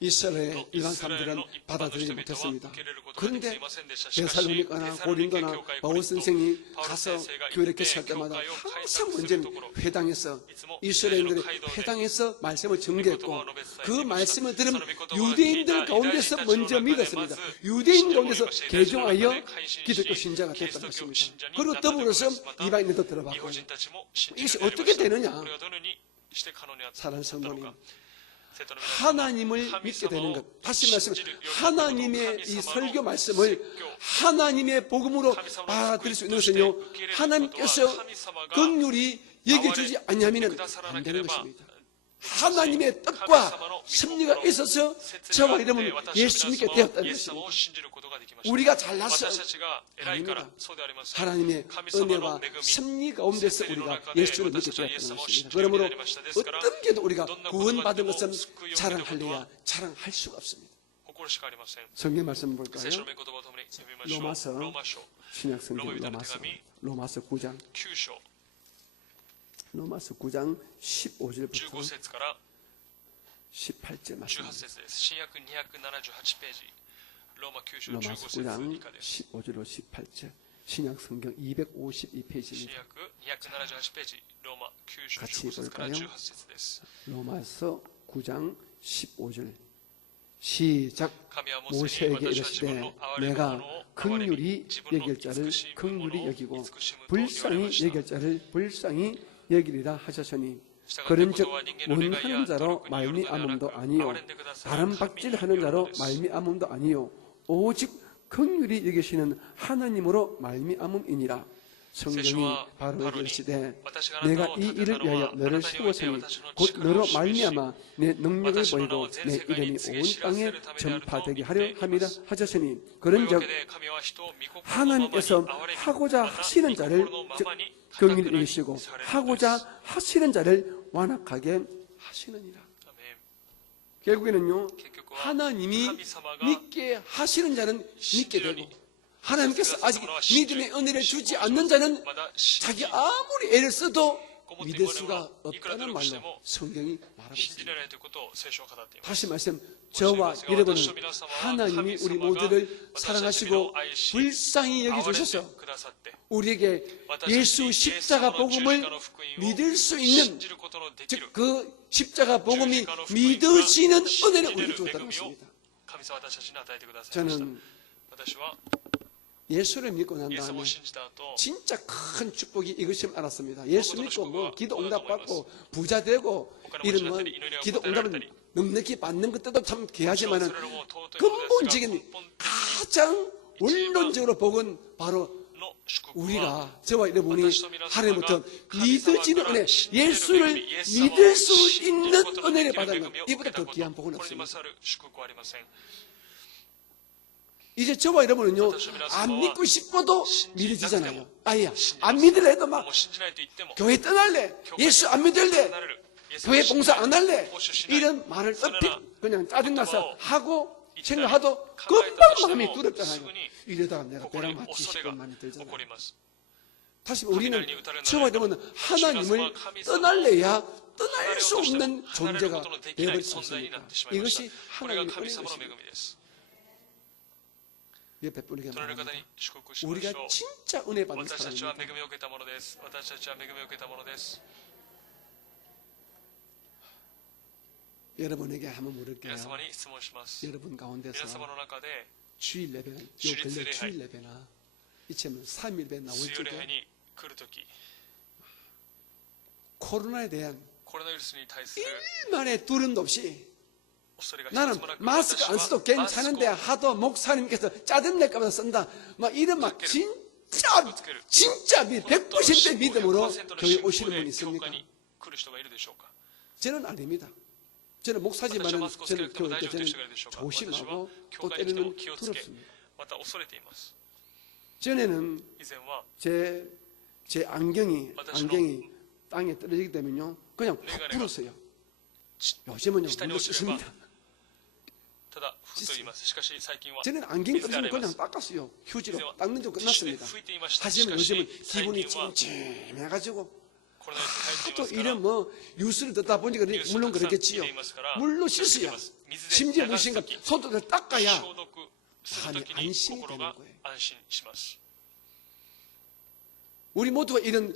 이스라엘 일반 사람들은 받아들이지 못했습니다. 그런데 데살로니가나 고린도나 바울 선생이 가서 교회를 개척할 때마다 항상 문제는 회당에서 이스라엘인들이 회당에서 말씀을 전개했고 그 말씀을 들은 유대인들 가운데서 먼저 믿었습니다. 유대인 가운데서 개종하여 기독교 신자가 됐다는 것입니다. 그리고 더불어서 이방인들도 들어봤고 이것이 어떻게 되느냐? 사랑하는 성도님, 하나님을 믿게 되는 것, 다시 말씀드리면 하나님의 이 설교 말씀을 하나님의 복음으로 받아들일 수 있는 것은요, 하나님께서 긍휼히 여겨주지 않으면 안 되는 것입니다. 하나님의 뜻과 섭리가 있어서 저와 여러분은 예수 믿게 되었다는 것입니다. 우리가 잘났어요. 아닙니다. 하나님의 은혜와 섭리 가운데서 우리가 예수를 믿게 되었다는 것입니다. 그러므로 어떤 게도 우리가 구원받은 것은 자랑할래야 자랑할 수가 없습니다. 성경 말씀 볼까요? 로마서, 신약성경 로마서 9장 15절부터 18절 말씀입니다. 로마서 9장 15절로 18절 신약성경 252페이지입니다. 같이 볼까요? 로마서 9장 15절 시작. 모세에게 이르시되 내가 긍휼히 여길 자를 긍휼히 여기고 불쌍히 여길 자를 불쌍히 여기리라 하셨으니 그런즉 원하는 자로 말미암음도 아니요 다른 박질하는 자로 말미암음도 아니요 오직 긍휼히 여기시는 하나님으로 말미암음이니라. 성경이 바로 이르시되 내가 이 일을 위하여 너를 세웠으니 곧 너로 말미암아 내 능력을 보이고 내 이름이 온 땅에 전파되게 하려 함이라 하셨으니 그런즉 하나님께서 하고자 하시는 자를 즉 긍휼히 여기시고 하고자 하시는 자를 완악하게 하시느니라. 결국에는요, 하나님이 믿게 하시는 자는 믿게 되고 하나님께서 아직 믿음의 은혜를 주지 않는 자는 자기 아무리 애를 써도 믿을 수가 없다는 말로 성경이 말하고 있습니다. 다시 말씀, 저와 여러분은 하나님이 우리 모두를 사랑하시고 불쌍히 여겨주셔서 우리에게 예수 십자가 복음을 믿을 수 있는, 즉 그 십자가 복음이 믿어지는 은혜를 우리에게 주었다는 것입니다. 저는 예수를 믿고 난 다음에 진짜 큰 축복이 이것을 알았습니다. 예수 믿고 뭐 기도 응답 받고 부자 되고 이런 뭐 기도 응답을 넉넉히 받는 것도 참 귀하지만은 근본적인 가장 원론적으로 복은 바로 の祝福は 우리가 저와 여러분이 하나님부터 神様 믿어지는 から 은혜, 信じる 예수를 恵みイエス様を 믿을 수 信じる 있는 ことの 은혜를 できる 받는 恵 것, みを受 이보다 けた 더 こと 귀한 복은 これに 없습니다. 勝る祝福はありません。 이제 저와 여러분은요, 안 믿고 싶어도 믿어지잖아요. 아니야, 안 믿으려 해도 막 もう信じないと言っても 교회 떠날래, 예수 안 믿을래, 교회 봉사 안 할래, 이런 말을 얼핏 그냥 짜증나서 하고 생각하도 금방 마음이 두렵잖아요. 이러다가 내가 배랑 맞지 싶은 마음이 起 들잖아요. こります。 다시 우리는 저와 여러분은 하나님을 떠날래야 떠날 수 없는 존재가 되어버릴 수 있습니다. 이것이 これが 하나님의 神様の恵 은혜입니다. みです。 옆에 분에게 隣の方 말합니다. に祝福しまし 우리가 ょう。 진짜 은혜 받는 私たちは恵 사람입니다. みを受けたものです。私たちは恵みを受けたものです。 여러분에게 한번 물을게요. 皆様に質問します。 여러분 皆 가운데서 様の中で 주일 예배, 요 주일 근래 예배. 주일 예배나 이쯤은 3일 예배 나올 水曜礼拝 적에 に来るとき、 코로나에 대한 コロナウイルスに対する 일만의 두려움도 없이 恐れが一 나는 つもなく、 마스크 안 私 써도 は 괜찮은데 マスクを 하도 목사님께서 짜증낼까봐 쓴다. 막 이런 막 진짜 100% 믿음으로 100% 교회 信仰 오시는 で 분이 教 있습니까? 会に来る人がいるでしょうか。 저는 아닙니다. 저는 私は 목사지만은 マスクをつけな 저는 くても 교회 大 때 丈夫という 저는 人がいるでしょうか。私は 조심하고 教 또 会に来ても 때로는 気をつけ、 두렵습니다. また恐れています。 전에는 以前は 제 안경이 땅에 떨어지기 때문에요. 그냥 푹 메가네가 불었어요. 요즘은요, 下に 물로 落ちれば 씻습니다. ただふっと言います。しかし最近は 저는 안경 水で洗 떨어지면 いま 그냥 す。 닦았어요. 휴지로 이제와 닦는 적 ティッシュで 끝났습니다. 拭いていました。し 하지만 かし 요즘은 最 기분이 近は 찜찜해가지고 コロナウイルスに 또 入っていますから 이런 뭐 뉴스를 듣다 보니까 ニュースを 물론 たくさん見 그렇겠지요. ていますから 물로 気をつけ 씻어야 ます水で 심지어 流す 무엇인가 時 손톱을 닦아야 消毒するときに 안심이 心が 되는 거예요. 安心します。 우리 모두가 이런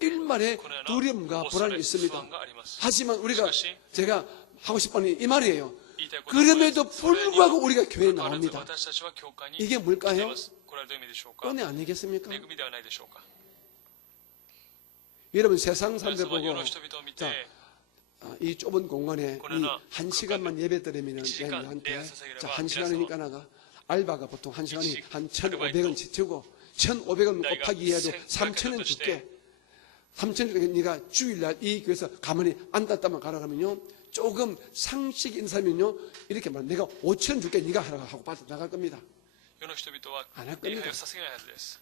일말에 두려움과 불안이 不 있습니다. 安があります。 하지만 우리가 しかし 제가 하고 싶은 이 말이에요. 言いたいことは 그럼에도 それに 불구하고 우리가 교회에 関わらず 나옵니다. 私たちは教会に 이게 来てい 뭘까요? ます。これはどういう意味でしょうか。 은혜 아니겠습니까? 恵みではないでしょうか。 여러분 세상 皆 사람들 様 보고 世の人々を見て 자, 이 좁은 공간에 그러나 이 1시간만 예배 드리면 1시간 내한테 예배 사사기를 자, 봐. 1시간이니까 나가 알바가 보통 1시간이 일찍 한 아르바이트. 1,500원 주고 1,500원 내가 곱하기 해도 생- 3,000원 생각했던 줄게. 3,000원 네가 주일날 이 교회에서 가만히 앉았다만 가라 하면요. 조금 상식 인사면요. 이렇게 말 내가 5,000원 줄게 네가 하라 하고 받아 나갈 겁니다. 世の人々は 안할 礼 겁니다. 拝を捧げないはずです。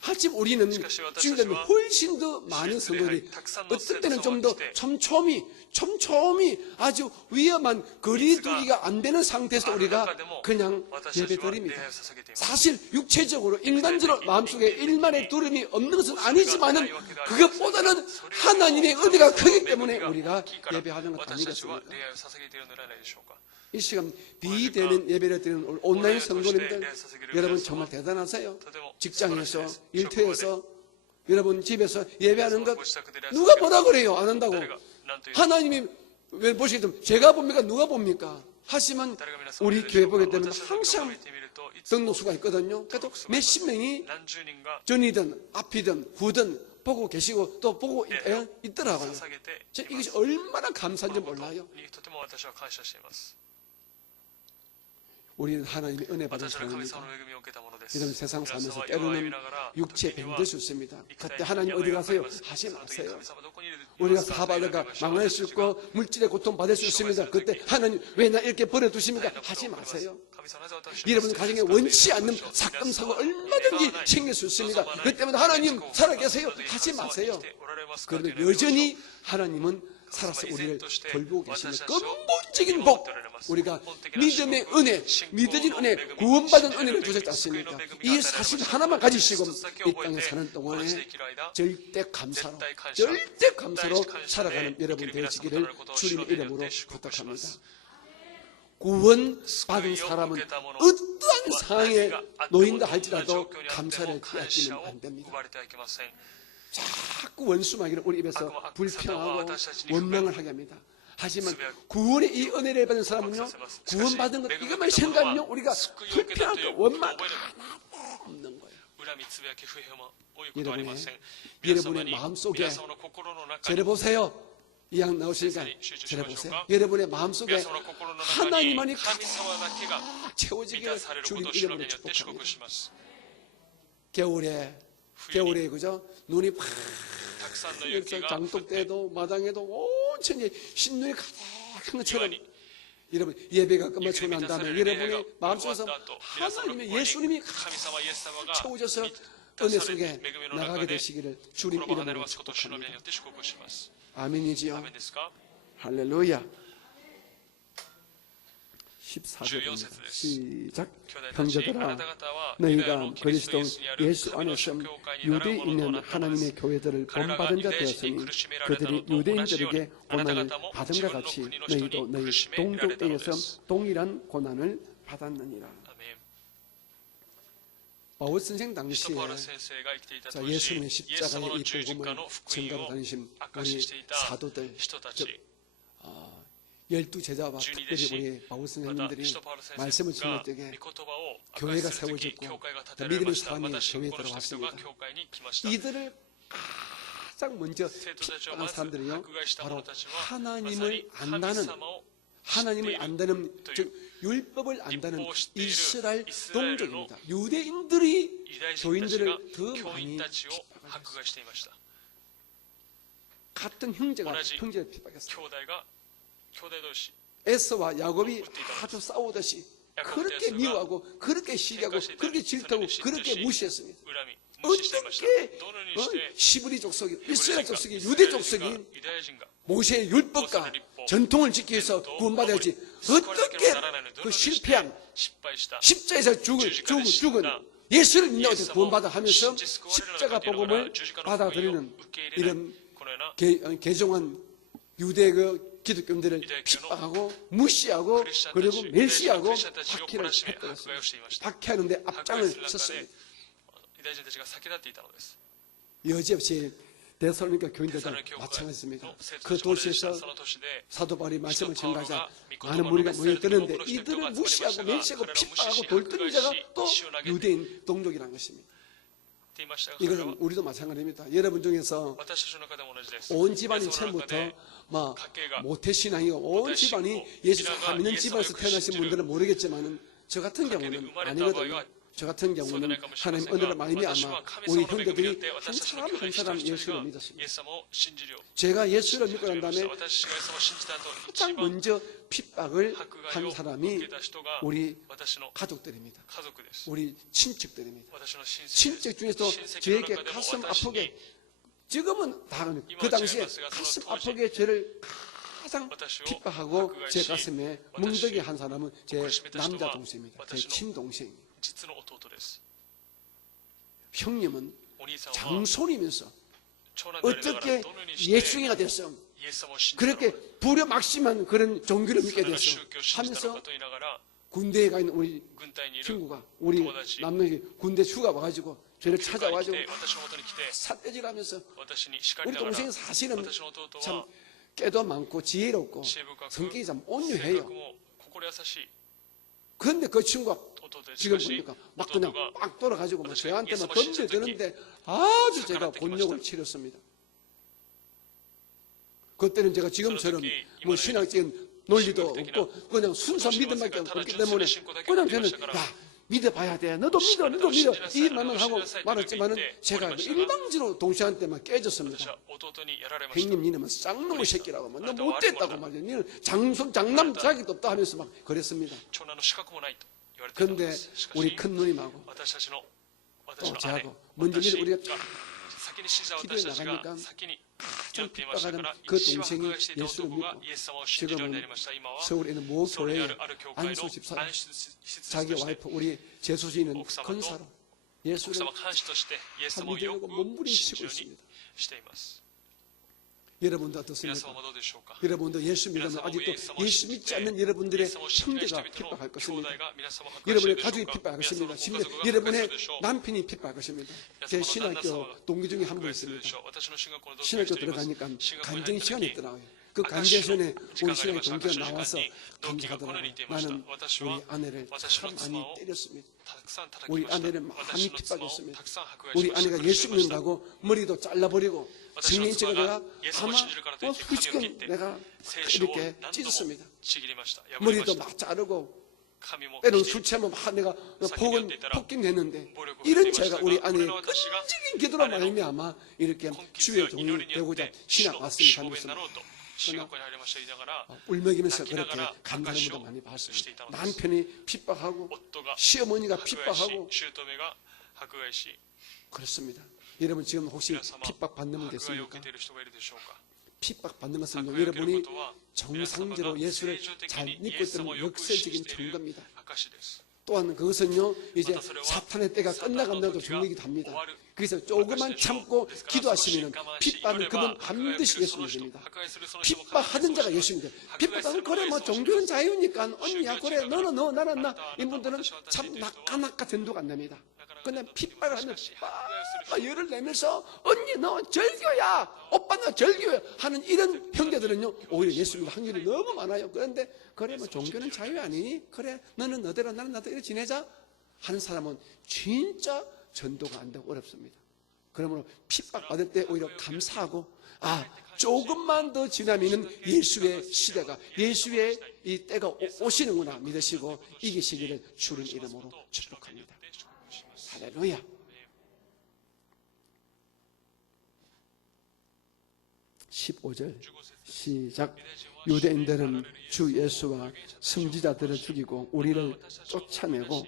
하지만 우리는 시카시 주일날은 와타시와 훨씬 더 많은 성도들이 어떤 때는 좀 더 촘촘히 아주 위험한 거리두기가 안 되는 상태에서 우리가 그냥 예배 드립니다. 사실 육체적으로 인간적으로 마음속에 일만의 두려움이 없는 것은 아니지만은 그것보다는 하나님의 은혜가 크기 때문에 우리가 예배하는 것 私たちは 아니겠습니까? 礼拝を捧げているのではないでしょうか。 이 시간 비대면 예배를 드리는 온라인 성도님들 여러분 정말 대단하세요. 직장에서 일터에서 여러분 집에서 예배하는 것 누가 뭐라 그래요? 안 한다고. 誰が何という 하나님이 왜 보시기 때문에 제가 봅니까? 누가 봅니까? 하지만 誰が皆さんを 우리 見るでし 교회 ょうか。 보게 되면 私たちの教会を 항상 見てみるといつも 등록수가 있거든요. 그래도 몇십 명이 何十人が 전이든 앞이든 후든 보고 계시고 또 보고 있더라고요. 捧げて 저 이것이 얼마나 감사한지 몰라요. にとても私は感謝しています。 우리는 하나님의 은혜 받은 私は神 사람입니다. 様の恵みを受けたものです。 이런 세상 살면서 皆様は世を歩 때로는 みながら 육체에 時には 병들 수 있습니다. 生きたい 그때 하나님 어디 病が 가세요? かかります 하지 その時 마세요. 神様どこにいる 우리가 ますか 사바다가 と言われ 망할 수 私たちが 있고 물질의 고통 받을 수 있습니다. 그때 하나님 왜 나 이렇게 버려두십니까? 하지 마세요. 神様なぜ私を 여러분 가정에 원치 않는 사건 사고 얼마든지 생길 수 있습니다. 그 때문에 하나님 살아계세요. 하지 마세요. 그런데 여전히 하나님은 살아서 우리를 돌보고 계시는 근본적인 복, 우리가 믿음의 은혜, 믿어진 은혜, 구원받은 은혜를 주셨지 않습니까? 이 사실 하나만 가지시고 이 땅에 사는 동안에 절대 감사로 살아가는 여러분 되시기를 주님의 이름으로 부탁합니다. 구원받은 사람은 어떠한 상황에 놓인다 할지라도 감사를 빼앗기면 안 됩니다. 자꾸 원수마귀는 우리 입에서 불평하고 원망을 하게 합니다. 하지만 구원의 이 은혜를 받은 사람은요, 구원받은 것 이것만 생각하면요, 우리가 불평하고 원망 하나도 없는 거예요. 여러분의 마음속에 저를 보세요. 이왕 나오시니까 들어보세요. 여러분의 마음속에 皆様の心の中 하나님만이 に神様だけが 채워지기를 満たされるこ 주님 とを主の 이름으로 名によって祝 축복합니다. 福します。 겨울에 그죠? 눈이 팍 たくさんの雪が降って 장독대도 마당에도 온천히 신눈이 가득한 것처럼 庭に 여러분 예배가 雪 끝마치고 に 난 満たさ 다음에 れる礼拝が 여러분의 終わ 마음속에서 った後、皆様の 하나님의 心に 예수님이 神様イエス様が 채워져서 満た 은혜 され 속에 恵みの 나가게 中で 되시기를 주님 心が離れ 이름으로 ますことを主の名に 축복합니다. よって祝福します。 아멘이지요. アーメンですか？ 할렐루야. 14 14절입니다. 節です。 시작. 兄弟たち、あ 형제들아 なた方はユダヤ 너희가 のキリスト 그리스도 イエスにある 예수 神の 안에서 諸教会になら 유대에 んものと 있는 なったので 하나님의 す。 교회들을 彼らが 본받은 ユ 자 ダヤ人に 되었으니 苦しめられたの 그들이 と同じように、 유대인들에게 あなた 고난을 方も 받은 自 것 分の 같이 国の人に 너희도 너희 苦しめられたので 동족에서 す。 동일한 고난을 받았느니라. アメン。 바울 선생 使徒 당시에 パウロ先生が生きていた 자, 当時、イエ 예수님의 ス様 십자가의 の 이 十字架 복음을 の福音 전가로 を 다니신 明かし 우리 していた 사도들 人たち、 12 제자와 12 특별히弟子 우리 바울 また 선생님들이 使徒パウロ先 말씀을 生が 전할 때에 御言葉を明 교회가 かしするとき、 세워졌고 教会が建てられま 믿음의 した。 사람이 また信 교회에 仰の人々が 들어왔습니다. 教会に来ました。 이들을 가장 먼저 生徒たちを 핍박한 まず 사람들이요 迫害した者 바로 たちは、まさに 하나님을 神 안다는 様を 하나님을 안다는 즉 율법을 안다는 이스라엘 동족입니다. 유대인들이 ユダヤ人たちが 교인들을 더 教 많이 員たちを 핍박했어요. 迫害していました。 같은 형제가 오라지. 형제를 핍박했어요. 兄弟同士、 에서와 야곱이 아주 싸우듯이 그렇게 미워하고 그렇게 시기하고 그렇게 질투하고 그렇게 무시했습니다. 恨み、無視していました。 어떻게 どのようにして 시브리 족속이 ヘブル 이스라엘 人が 족속이 イスラエ 유대 ル人が 족속이 ユダヤ人が 모세의 율법과 전통을 지키기 위해서 구원받아야지 어떻게 그 실패한 失敗した 십자에서 죽은 예수를 믿는다고 해서 구원받아 하면서 십자가 복음을 받아들이는 이런 このような 개종한 유대 그 기독교인들을 핍박하고 무시하고 그리고 멸시하고 박해를 했더랬습니다. 박해하는데 앞장을 迫害する中で 섰습니다. ユダヤ人たちが先立っていたのです。 여지없이 데살로니가 교인들도 テサロニケ教会 마찬가지입니다. の生徒 그 たちも同じでし 도시에서 た。その年で 사도 바울이 말씀을 사도 바울이 전가하자 믿고 많은 또 무리가 믿고 모였드는데 믿고 이들을 믿고 무시하고 믿고 멸시하고 믿고 핍박하고 믿고 돌던 자가 믿고 또 믿고 유대인 동족이라는 것입니다. 言いましたが、 이것은 우리도 마찬가지입니다. 여러분 중에서 私たちの中でも同じです。 온 집안이 その中 처음부터 で 막 각계가 모태신앙이고 온 집안이 예수 믿는 집안에서 태어나신 분들은 모르겠지만은 저 같은 경우는 아니거든요. 저 같은 경우는 하나님 은혜를 많이 아마 우리 형제들이 한 사람 한 사람 예수를 믿었습니다. 제가 예수를 믿고 난 다음에 가장 먼저 핍박을 한 사람이 우리 가족들입니다. 우리 친척들입니다. 친척 중에서 저에게 가슴 아프게 지금은 다 그 당시에 가슴 아프게 저를 가장 핍박하고 제 가슴에 뭉덕이 한 사람은 제 남자 동생입니다. 제 친동생. 実の弟です。 형님은 お兄さんは 장손이면서 長男でありなが 어떻게 らどのようにして 예수님이 됐어? イエス様を信じたのか 그렇게 불효막심한 그런 종교를 믿게 その 됐어 宗教を信じたの 하면서 かと言いながら 군대에 가 있는 우리 軍隊にいる 친구가 우리 도와다시. 남녀이 군대 휴가 와가지고 저를 教会に来 찾아와가지고 て私のもとに来て 삿대질하면서 私に叱 우리 りながら 동생은 사실은 私の弟 참 は 깨도 많고 지혜롭고 知恵深く 성격이 참 性 온유해요. 格も心優しい 그런데 그 친구가 弟でし 지금 かし 보니까 막 弟 그냥 が 막 돌아가지고 막 어떻게 저한테만 예수님을 던져드는데 아주 제가 사과를 곤욕을 치렀습니다. 그때는 제가 지금처럼 그렇게 뭐 이번에 신학적인 논리도 신학적이나 없고 그냥 순수한 신학적인 믿음밖에 다른 없기 때문에 신학적인 그냥 저는 신학적인 야 믿어봐야 돼. 너도 믿어. 너도 믿어. 이 말만 하고 신학적인 말았지만은 신학적인 제가 신학적인 일방적으로 동생한테만 私 깨졌습니다. は弟にやられました 형님 니는 쌍놈의 새끼라고 너 나도 못됐다고 알고 말이야. 니는 장남 자격도 없다 하면서 막 그랬습니다. 長男の資格もないと言われていたの 그런데 ですしか 우리 し 큰 누님하고 私たちの 또 姉 저하고 먼저 私 우리가 が先に死んだ 기도에 私たちが 나가니까 先に 좀 祈っていましたから 핍박하던 그 死を迫 동생이 害していた 예수를 男が 믿고 イエス様を信じるようになりました。今は 서울에 있는 모 ソウルにあ 교회의 るある教会の 안수 집사 安出施設 자기 として 와이프 우리 제수지는奥様と 건사로 奥 예수를 様監視としてイエス様をよく 믿으려고 몸부림치고 信じるように 있습니다. しています。 여러분도 皆 어떻습니까? 様もどうでしょうか。 여러분도 예수 믿으면 皆様も 아직도 イエス様を 예수 信じ 믿지 て 않는 イ 여러분들의 エス様を信じない 형제가 人々の 핍박할 兄 것입니다. 弟が皆様を迫害してい 여러분의 るでしょ 가족이 うか。 핍박할 皆様 것입니다. のご家 심지어 族が迫害する 여러분의 でしょう。 남편이 핍박할 것입니다. 皆 제 様の旦那様 신학교 が 동기 중에 한 迫 분 害するで 있습니다. しょう。私の進学校の同級 신학교 生にいます。 들어가니까 進学校に入 간증 った 시간이 時 있더라고요. 그 간제선에 우리 신랑의 동기가 나와서 감사하더라고요. 나는 우리 아내를 참 많이 때렸습니다. 우리 아내를 많이 핍박했습니다. 우리 아내가 예수 믿는다고 머리도 잘라버리고 성경책을 내가 아마 수시간 내가 이렇게 찢었습니다. 머리도 막 자르고 때로는 술 취하면 막 내가 폭행했는데 이런 제가 우리 아내의 끈질긴 기도로 말미암아 이렇게 주의 종이 되고자 신학 왔습니다. 울먹이면서 그렇게 간다는 것도 많이 봤습니다. 남편이 핍박하고 시어머니가 핍박하고 그렇습니다. 여러분 지금 혹시 핍박받는 분 계십니까? 핍박받는 것은 여러분이 정상적으로 예수를 잘 믿고 있다는 역설적인 증거입니다. 또한 그것은요 이제 사탄의 때가 끝나간다고 증명이 합니다. 그래서 조금만 참고 기도하시면 핍박은 그분 반드시 예수 믿습니다. 핍박하던 자가 예수 믿어요. 핍박하면 그래 뭐 종교는 자유니까 언니야 그래 너는 너 나는 나 이분들은 참 나까나까 전도가 안 됩니다. 그냥 핍박을 하면 막 열을 내면서 언니 너 절교야 오빠 너 절교야 하는 이런 형제들은요 오히려 예수 믿을 확률이 너무 많아요. 그런데 그래 뭐 종교는 자유 아니니 그래 너는 너대로 나는 나대로 이렇게 지내자 하는 사람은 진짜 전도가 안 되고 어렵습니다. 그러므로 핍박받을 때 오히려 감사하고 조금만 더 지나면 예수의 시대가 예수의 이 때가 오시는구나 믿으시고 이기시기를 주는 이름으로 축복합니다. 할렐루야. (15절) 시작. 유대인들은 주 예수와 선지자들을 죽이고 우리를 쫓아내고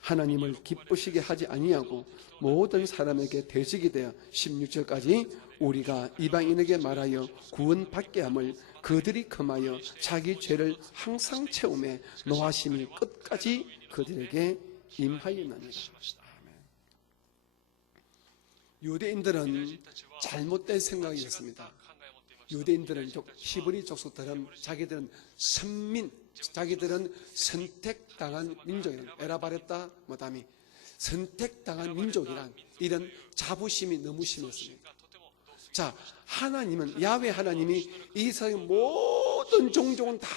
하나님을 기쁘시게 하지 아니하고 모든 사람에게 대적이 되어 (16절까지) 우리가 이방인에게 말하여 구원받게 함을 그들이 금하여 자기 죄를 항상 채우매 노하심이 끝까지 그들에게 임하였나니라. 유대인들은 잘못된 생각이 있었습니다. 유대인들은 히브리 족속들은 자기들은 선민, 자기들은 선택당한 민족이란 에라바레타 뭐다미 선택당한 민족이란 이런 자부심이 너무 심했습니다. 자, 하나님은 야훼 하나님이 이 세상의 모든 종족은 다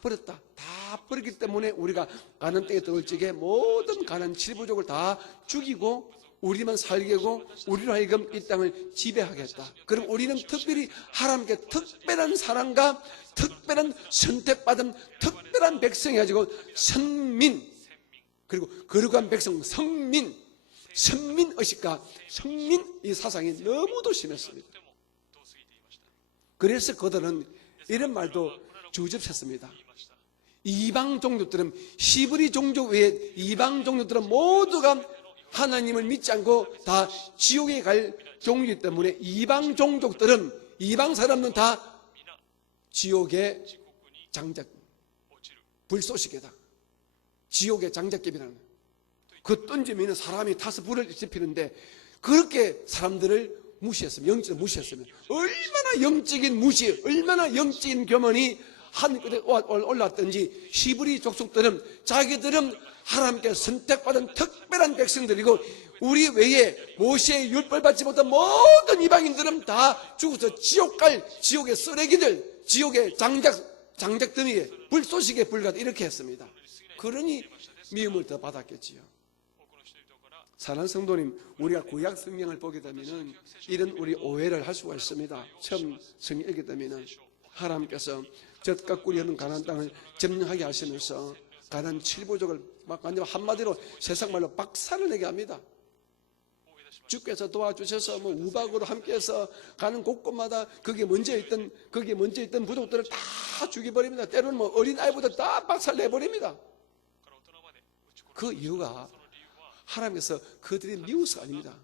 버렸다. 다 버렸기 때문에 우리가 가나안 땅에 들어올 적에 모든 가나안 7부족을 다 죽이고 우리만 살게 하고 우리로 하여금 이 땅을 지배하겠다. 그럼 우리는 특별히 하나님께 특별한 사랑과 특별한 선택받은 특별한 백성이 가지고 선민 그리고 거룩한 백성 성민 선민의식과 성민 이 사상이 너무도 심했습니다. 그래서 그들은 이런 말도 주접했습니다. 이방 종족들은 히브리 종족 외에 이방 종족들은 모두가 하나님을 믿지 않고 다 지옥에 갈 종이기 때문에 이방 종족들은 이방 사람은 다 지옥의 장작 불쏘시개다. 지옥의 장작개비라는 그 던지면 사람이 타서 불을 지피는데 그렇게 사람들을 무시했으면 영적으로 무시했으면 얼마나 영적인 무시 얼마나 영적인 교만이 하늘에 올랐든지 히브리 족속들은 자기들은 하나님께 선택받은 특별한 백성들이고 우리 외에 모세의 율법을 받지 못한 모든 이방인들은 다 죽어서 지옥 갈 지옥의 쓰레기들 지옥의 장작더미에 불쏘시개 불같 이렇게 했습니다. 그러니 미움을 더 받았겠지요. 사랑하는 성도님, 우리가 구약 성경을 보게 되면 이런 우리 오해를 할 수가 있습니다. 처음 성경 읽게 되면 하나님께서 젖과 꿀이 흐르는 가나안 땅을 점령하게 하시면서 가나안 7부족을 막 완전 한마디로 세상말로 박살을 내게 합니다. 주께서 도와주셔서 뭐 우박으로 함께해서 가는 곳곳마다 거기에 먼저 있던 부족들을 다 죽여버립니다. 때로는 뭐 어린 아이보다 다 박살 내버립니다. 그 이유가 하나님께서 그들이 미워서 아닙니다.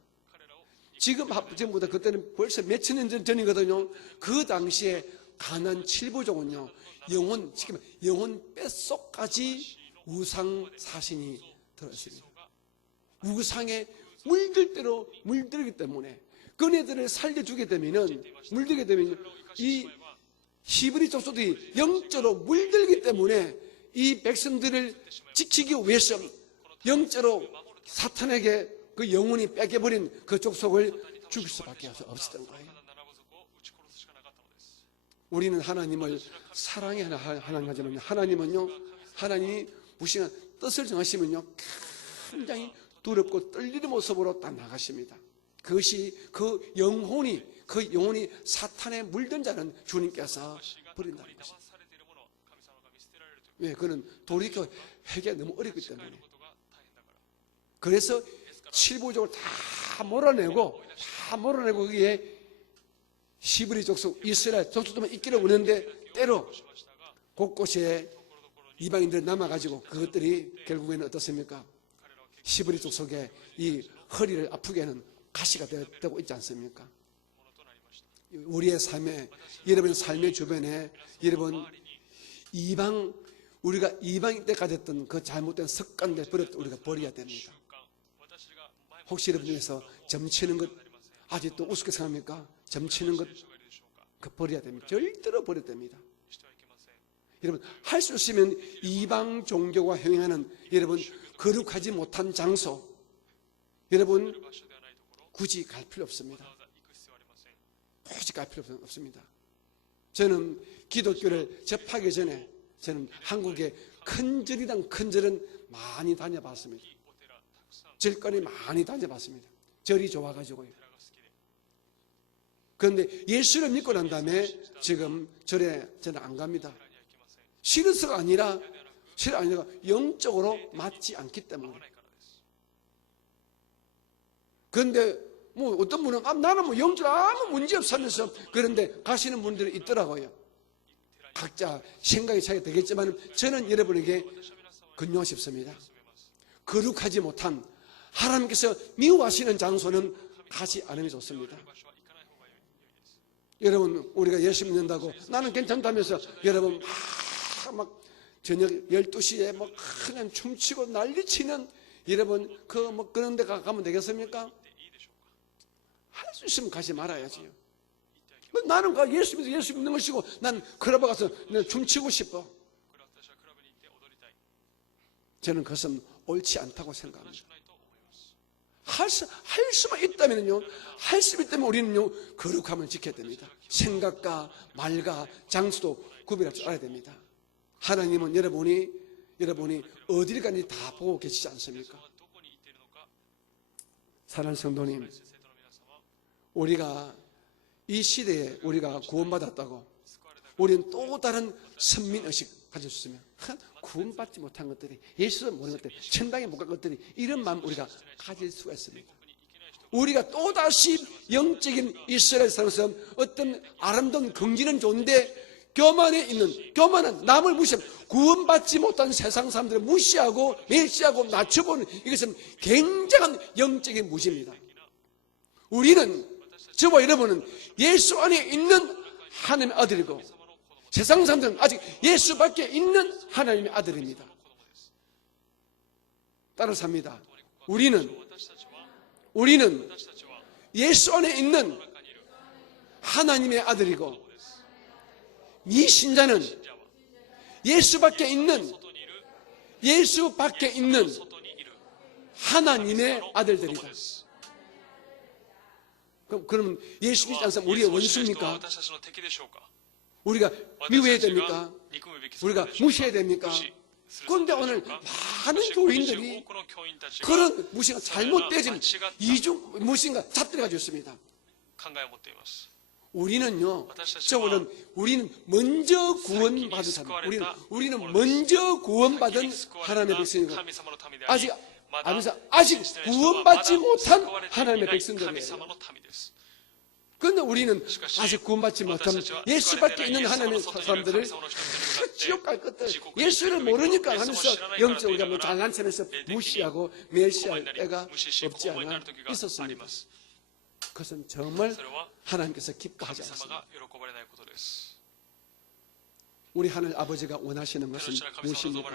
지금보다 그때는 벌써 몇천 년 전이거든요. 그 당시에 가나안 7부족은요 영혼 뼛속까지 우상 사신이 들어있습니다. 우상에 물들기 때문에 그네들을 살려주게 되면은 물들게 되면 이 히브리 족속들이 영적으로 물들기 때문에 이 백성들을 지키기 위해서 영적으로 사탄에게 그 영혼이 뺏겨버린 그 족속을 죽일 수밖에 없었던 거예요. 우리는 하나님을 사랑의 하나님 하지만 하나님은요, 하나님이 무슨 뜻을 정하시면요 굉장히 두렵고 떨리는 모습으로 딱 나가십니다. 그것이 그 영혼이 사탄에 물든 자는 주님께서 버린다는 것입니다. 왜? 그는 돌이켜 회개가 너무 어렵기 때문에. 그래서 7부족을 다 몰아내고 거기에 히브리 족속 이스라엘 족속들만 있기를 원했는데 때로 곳곳에 이방인들이 남아가지고 그것들이 결국에는 어떻습니까? 히브리 족속의 이 허리를 아프게 하는 가시가 되고 있지 않습니까? 우리의 삶에, 여러분의 삶의 주변에 여러분 우리가 이방인 때 가졌던 그 잘못된 습관들 우리가 버려야 됩니다. 혹시 여러분 중에서 점치는 것 아직도 우습게 생각합니까? 점치는 것 그 버려야 됩니다. 절대로 버려야 됩니다. 여러분 할 수 있으면 이방 종교가 행하는 여러분 거룩하지 못한 장소 여러분 굳이 갈 필요 없습니다. 굳이 갈 필요 없습니다. 저는 기독교를 접하기 전에 저는 한국에 큰절이랑 큰절은 많이 다녀봤습니다. 절간에 많이 다녀봤습니다. 절이 좋아가지고요. 그런데 예수를 믿고 난 다음에 지금 절에 저는 안 갑니다. 싫어서가 아니라 영적으로 맞지 않기 때문에. 그런데 뭐 어떤 분은 나는 뭐 영적 아무 문제 없으면서 그런데 가시는 분들이 있더라고요. 각자 생각이 차이가 되겠지만 저는 여러분에게 권유하고 싶습니다. 거룩하지 못한 하나님께서 미워하시는 장소는 가지 않으면 좋습니다. 여러분 우리가 예수 믿는다고 나는 괜찮다면서 여러분 막 저녁 12시에 뭐 그냥 춤추고 난리치는 여러분 그런 데 가면 되겠습니까? 할 수 있으면 가지 말아야지요. 나는 예수 믿는 것이고 난 클럽에 가서 춤추고 싶어. 저는 그것은 옳지 않다고 생각합니다. 할 수만 있다면요, 할 수 있다면 우리는요, 거룩함을 지켜야 됩니다. 생각과 말과 장소도 구별할 줄 알아야 됩니다. 하나님은 여러분이 어디를 가는지 다 보고 계시지 않습니까? 사랑하는 성도님, 우리가 이 시대에 우리가 구원받았다고 우리는 또 다른 선민의식 가질 수 있으면 구원받지 못한 것들이 예수를 모르는 것들, 천당에 못 간 것들이 이런 마음 우리가 가질 수가 있습니다. 우리가 또다시 영적인 이스라엘 사람에서 어떤 아름다운 긍지는 좋은데 교만한 남을 무시하고 구원받지 못한 세상 사람들을 무시하고 멸시하고 낮춰보는 이것은 굉장한 영적인 무지입니다. 우리는 저와 여러분은 예수 안에 있는 하나님의 아들이고 세상 사람들은 아직 예수 밖에 있는 하나님의 아들입니다. 따라서 합니다. 우리는 예수 안에 있는 하나님의 아들이고 미신자는 예수 밖에 있는 하나님의 아들들이다. 그럼 예수 믿지 않는 사람 우리의 원수입니까? 우리가 미워해야 됩니까? 우리가 무시해야 됩니까? 그런데 오늘 많은 교인들이 그런 무엇인가 잘못되진 무엇인가 잣들이 가지고 있습니다. 우리는 먼저 구원받은 사람, 우리는 먼저 구원받은 하나님의 백성이고 아직 구원받지 못한 하나님의 백성들이에요. 그런데 우리는 아직 구원받지 못한 예수밖에 있는 하나님의 사람들을 지옥 갈 것들, 예수를 모르니까 하면서 영적으로 잘난 척하면서 무시하고 멸시할 때가 없지 않아 있었습니다. 그것은 정말 하나님께서 기뻐하지 않습니다. 우리 하늘 아버지가 원하시는 것은 무엇입니까?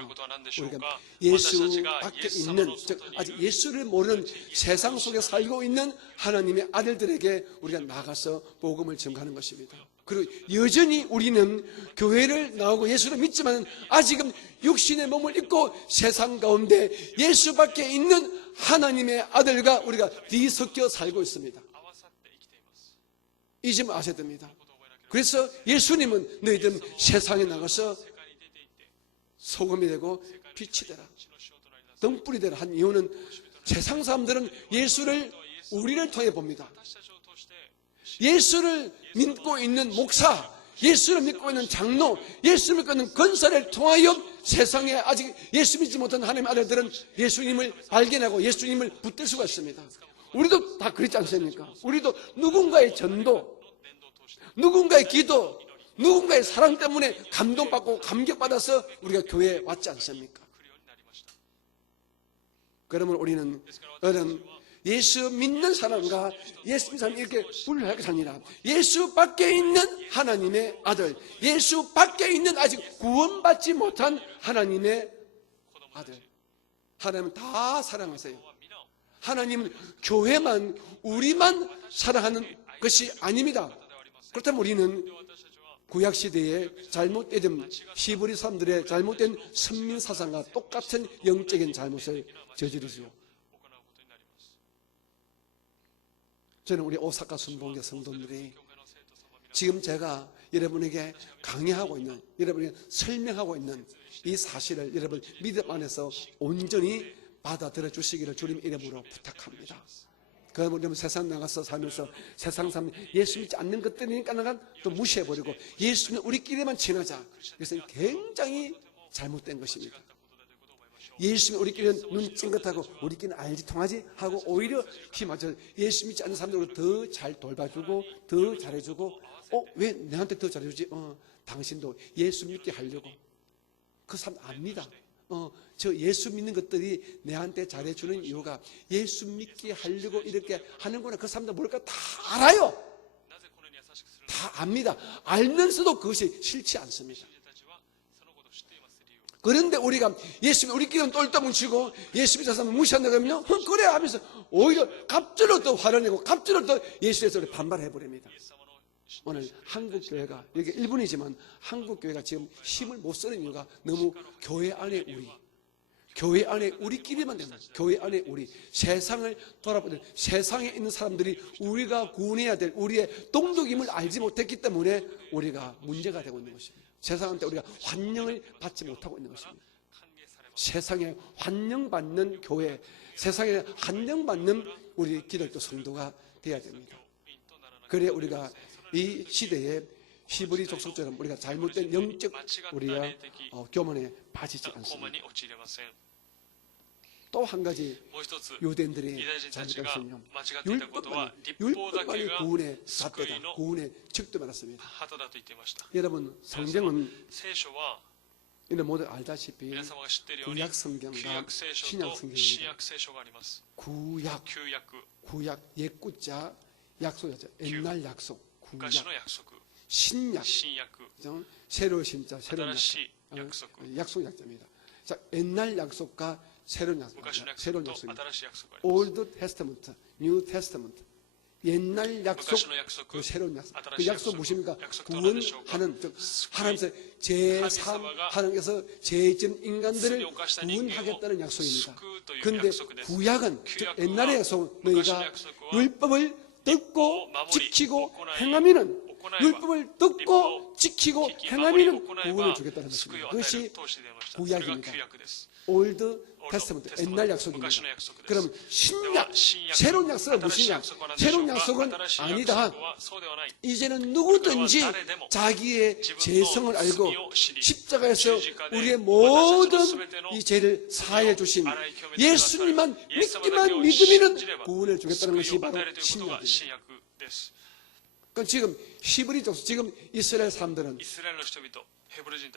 우리가 예수 밖에 있는, 즉 아직 예수를 모르는 세상 속에 살고 있는 하나님의 아들들에게 우리가 나가서 복음을 전가하는 것입니다. 그리고 여전히 우리는 교회를 나오고 예수를 믿지만 아직은 육신의 몸을 입고 세상 가운데 예수 밖에 있는 하나님의 아들과 우리가 뒤섞여 살고 있습니다. 이 점 아셔야 됩니다. 그래서 예수님은 너희들 세상에 나가서 소금이 되고 빛이 되라, 등불이 되라 한 이유는 세상 사람들은 예수를 우리를 통해 봅니다. 예수를 믿고 있는 목사, 예수를 믿고 있는 장로, 예수를 믿고 있는 권사를 통하여 세상에 아직 예수 믿지 못한 하나님의 아들들은 예수님을 발견하고 예수님을 붙들 수가 있습니다. 우리도 다 그렇지 않습니까? 우리도 누군가의 전도, 누군가의 기도, 누군가의 사랑 때문에 감동받고 감격받아서 우리가 교회에 왔지 않습니까? 그러면 우리는 예수 믿는 사람과 예수 믿는 사람 이렇게 분류할 것이 아니라 예수 밖에 있는 하나님의 아들, 예수 밖에 있는 아직 구원받지 못한 하나님의 아들. 하나님은 다 사랑하세요. 하나님은 교회만, 우리만 사랑하는 것이 아닙니다. 그렇다면 우리는 구약시대의 잘못된 히브리 사람들의 잘못된 선민사상과 똑같은 영적인 잘못을 저지르죠. 저는 우리 오사카 순복음교 성도들이 지금 제가 여러분에게 강의하고 있는, 여러분에게 설명하고 있는 이 사실을 여러분 믿음 안에서 온전히 받아들여 주시기를 주님 이름으로 부탁합니다. 그러면 여러분 세상 나가서 살면서 세상 사람 예수 믿지 않는 것들이니까 또 무시해버리고 예수는 우리끼리만 친하자. 그것은 굉장히 잘못된 것입니다. 예수는 우리끼리는 눈 찡긋하고 우리끼리는 알지 통하지 하고 오히려 힘맞춰 예수 믿지 않는 사람들로 더 잘 돌봐주고 더 잘해주고 왜 내한테 더 잘해주지? 당신도 예수 믿게 하려고. 그 사람 압니다. 저 예수 믿는 것들이 내한테 잘해주는 이유가 예수 믿게 하려고 이렇게 하는구나. 그 사람들 뭘까 다 알아요. 다 압니다. 알면서도 그것이 싫지 않습니다. 그런데 우리가 예수님 우리끼리는 똘똘 뭉치고 예수 믿는 사람을 무시한다 그러면요, 그래 하면서 오히려 갑자기 또 화를 내고 갑자기 또 예수에 대해서 반발해버립니다. 오늘 한국교회가, 여기 일본이지만 한국교회가 지금 힘을 못 쓰는 이유가 너무 교회 안에 우리끼리만 되는 거예요. 교회 안에 우리, 세상을 돌아보는, 세상에 있는 사람들이 우리가 구원해야 될 우리의 동족임을 알지 못했기 때문에 우리가 문제가 되고 있는 것입니다. 세상한테 우리가 환영을 받지 못하고 있는 것입니다. 세상에 환영받는 교회, 세상에 환영받는 우리 기독교 성도가 되어야 됩니다. 그래 우리가 이 시대에 히브리 족속처럼 우리가 잘못된 영적 우리가 교만에 빠지지 않습니다. 또 한 가지 유대인들이 잘못된 것은요, 율법만이 구원의 잣대다, 구원의 척도 말았습니다. 여러분 성경은 이는 모두 알다시피 구약 성경과 신약 성경입니다. 구약 옛구자, 약속이죠. 옛날 약속, 구약. 신약, 새로운 신자, 새로운 약속 약자입니다. 자, 옛날 약속과 새로운 약속입니다. Old Testament, New Testament. 옛날 약속, 그 새로운 약속. 그 약속 무엇입니까? 구원하는, 즉 하나님께서 제3, 하나님께서 죄진 인간들을 구원하겠다는 약속입니다. 그런데 구약은, 즉 옛날의 약속은 너희가 율법을 듣고 지키고 행하면은, 율법을 듣고 지키고 행하면은 구원을 주겠다는 것입니다. 그것이 구약입니다. 올드 테스트먼트, 옛날 약속입니다. 그럼 신약, 새로운 약속은 무엇이냐? 새로운 약속은 아니다. 이제는 누구든지 자기의 죄성을 알고 십자가에서 우리의 모든 이 죄를 사해 주신 예수님만 믿기만 믿으면 구원을 주겠다는 것이 바로 신약입니다. 그럼 지금 히브리 족속, 지금 이스라엘 사람들은,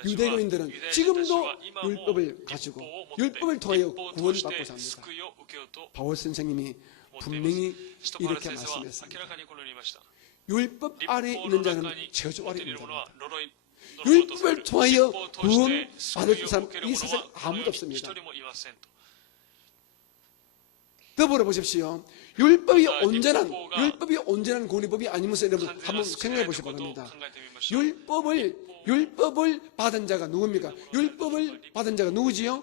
유대교인들은 지금도 율법을 가지고 율법을 통하여 구원받고 삽니다. 바울 선생님이 분명히 이렇게 말씀했습니다. 율법 아래 있는 자는 저주 아래 있는 자입니다. 율법을 통하여 구원받을 사람 이 세상에 아무도 없습니다. 더불어 보십시오. 율법이 온전한 구원의 법이 아니면서 여러분 한번 생각해 보시기 바랍니다. 율법을 받은 자가 누굽니까? 율법을 받은 자가 누구지요?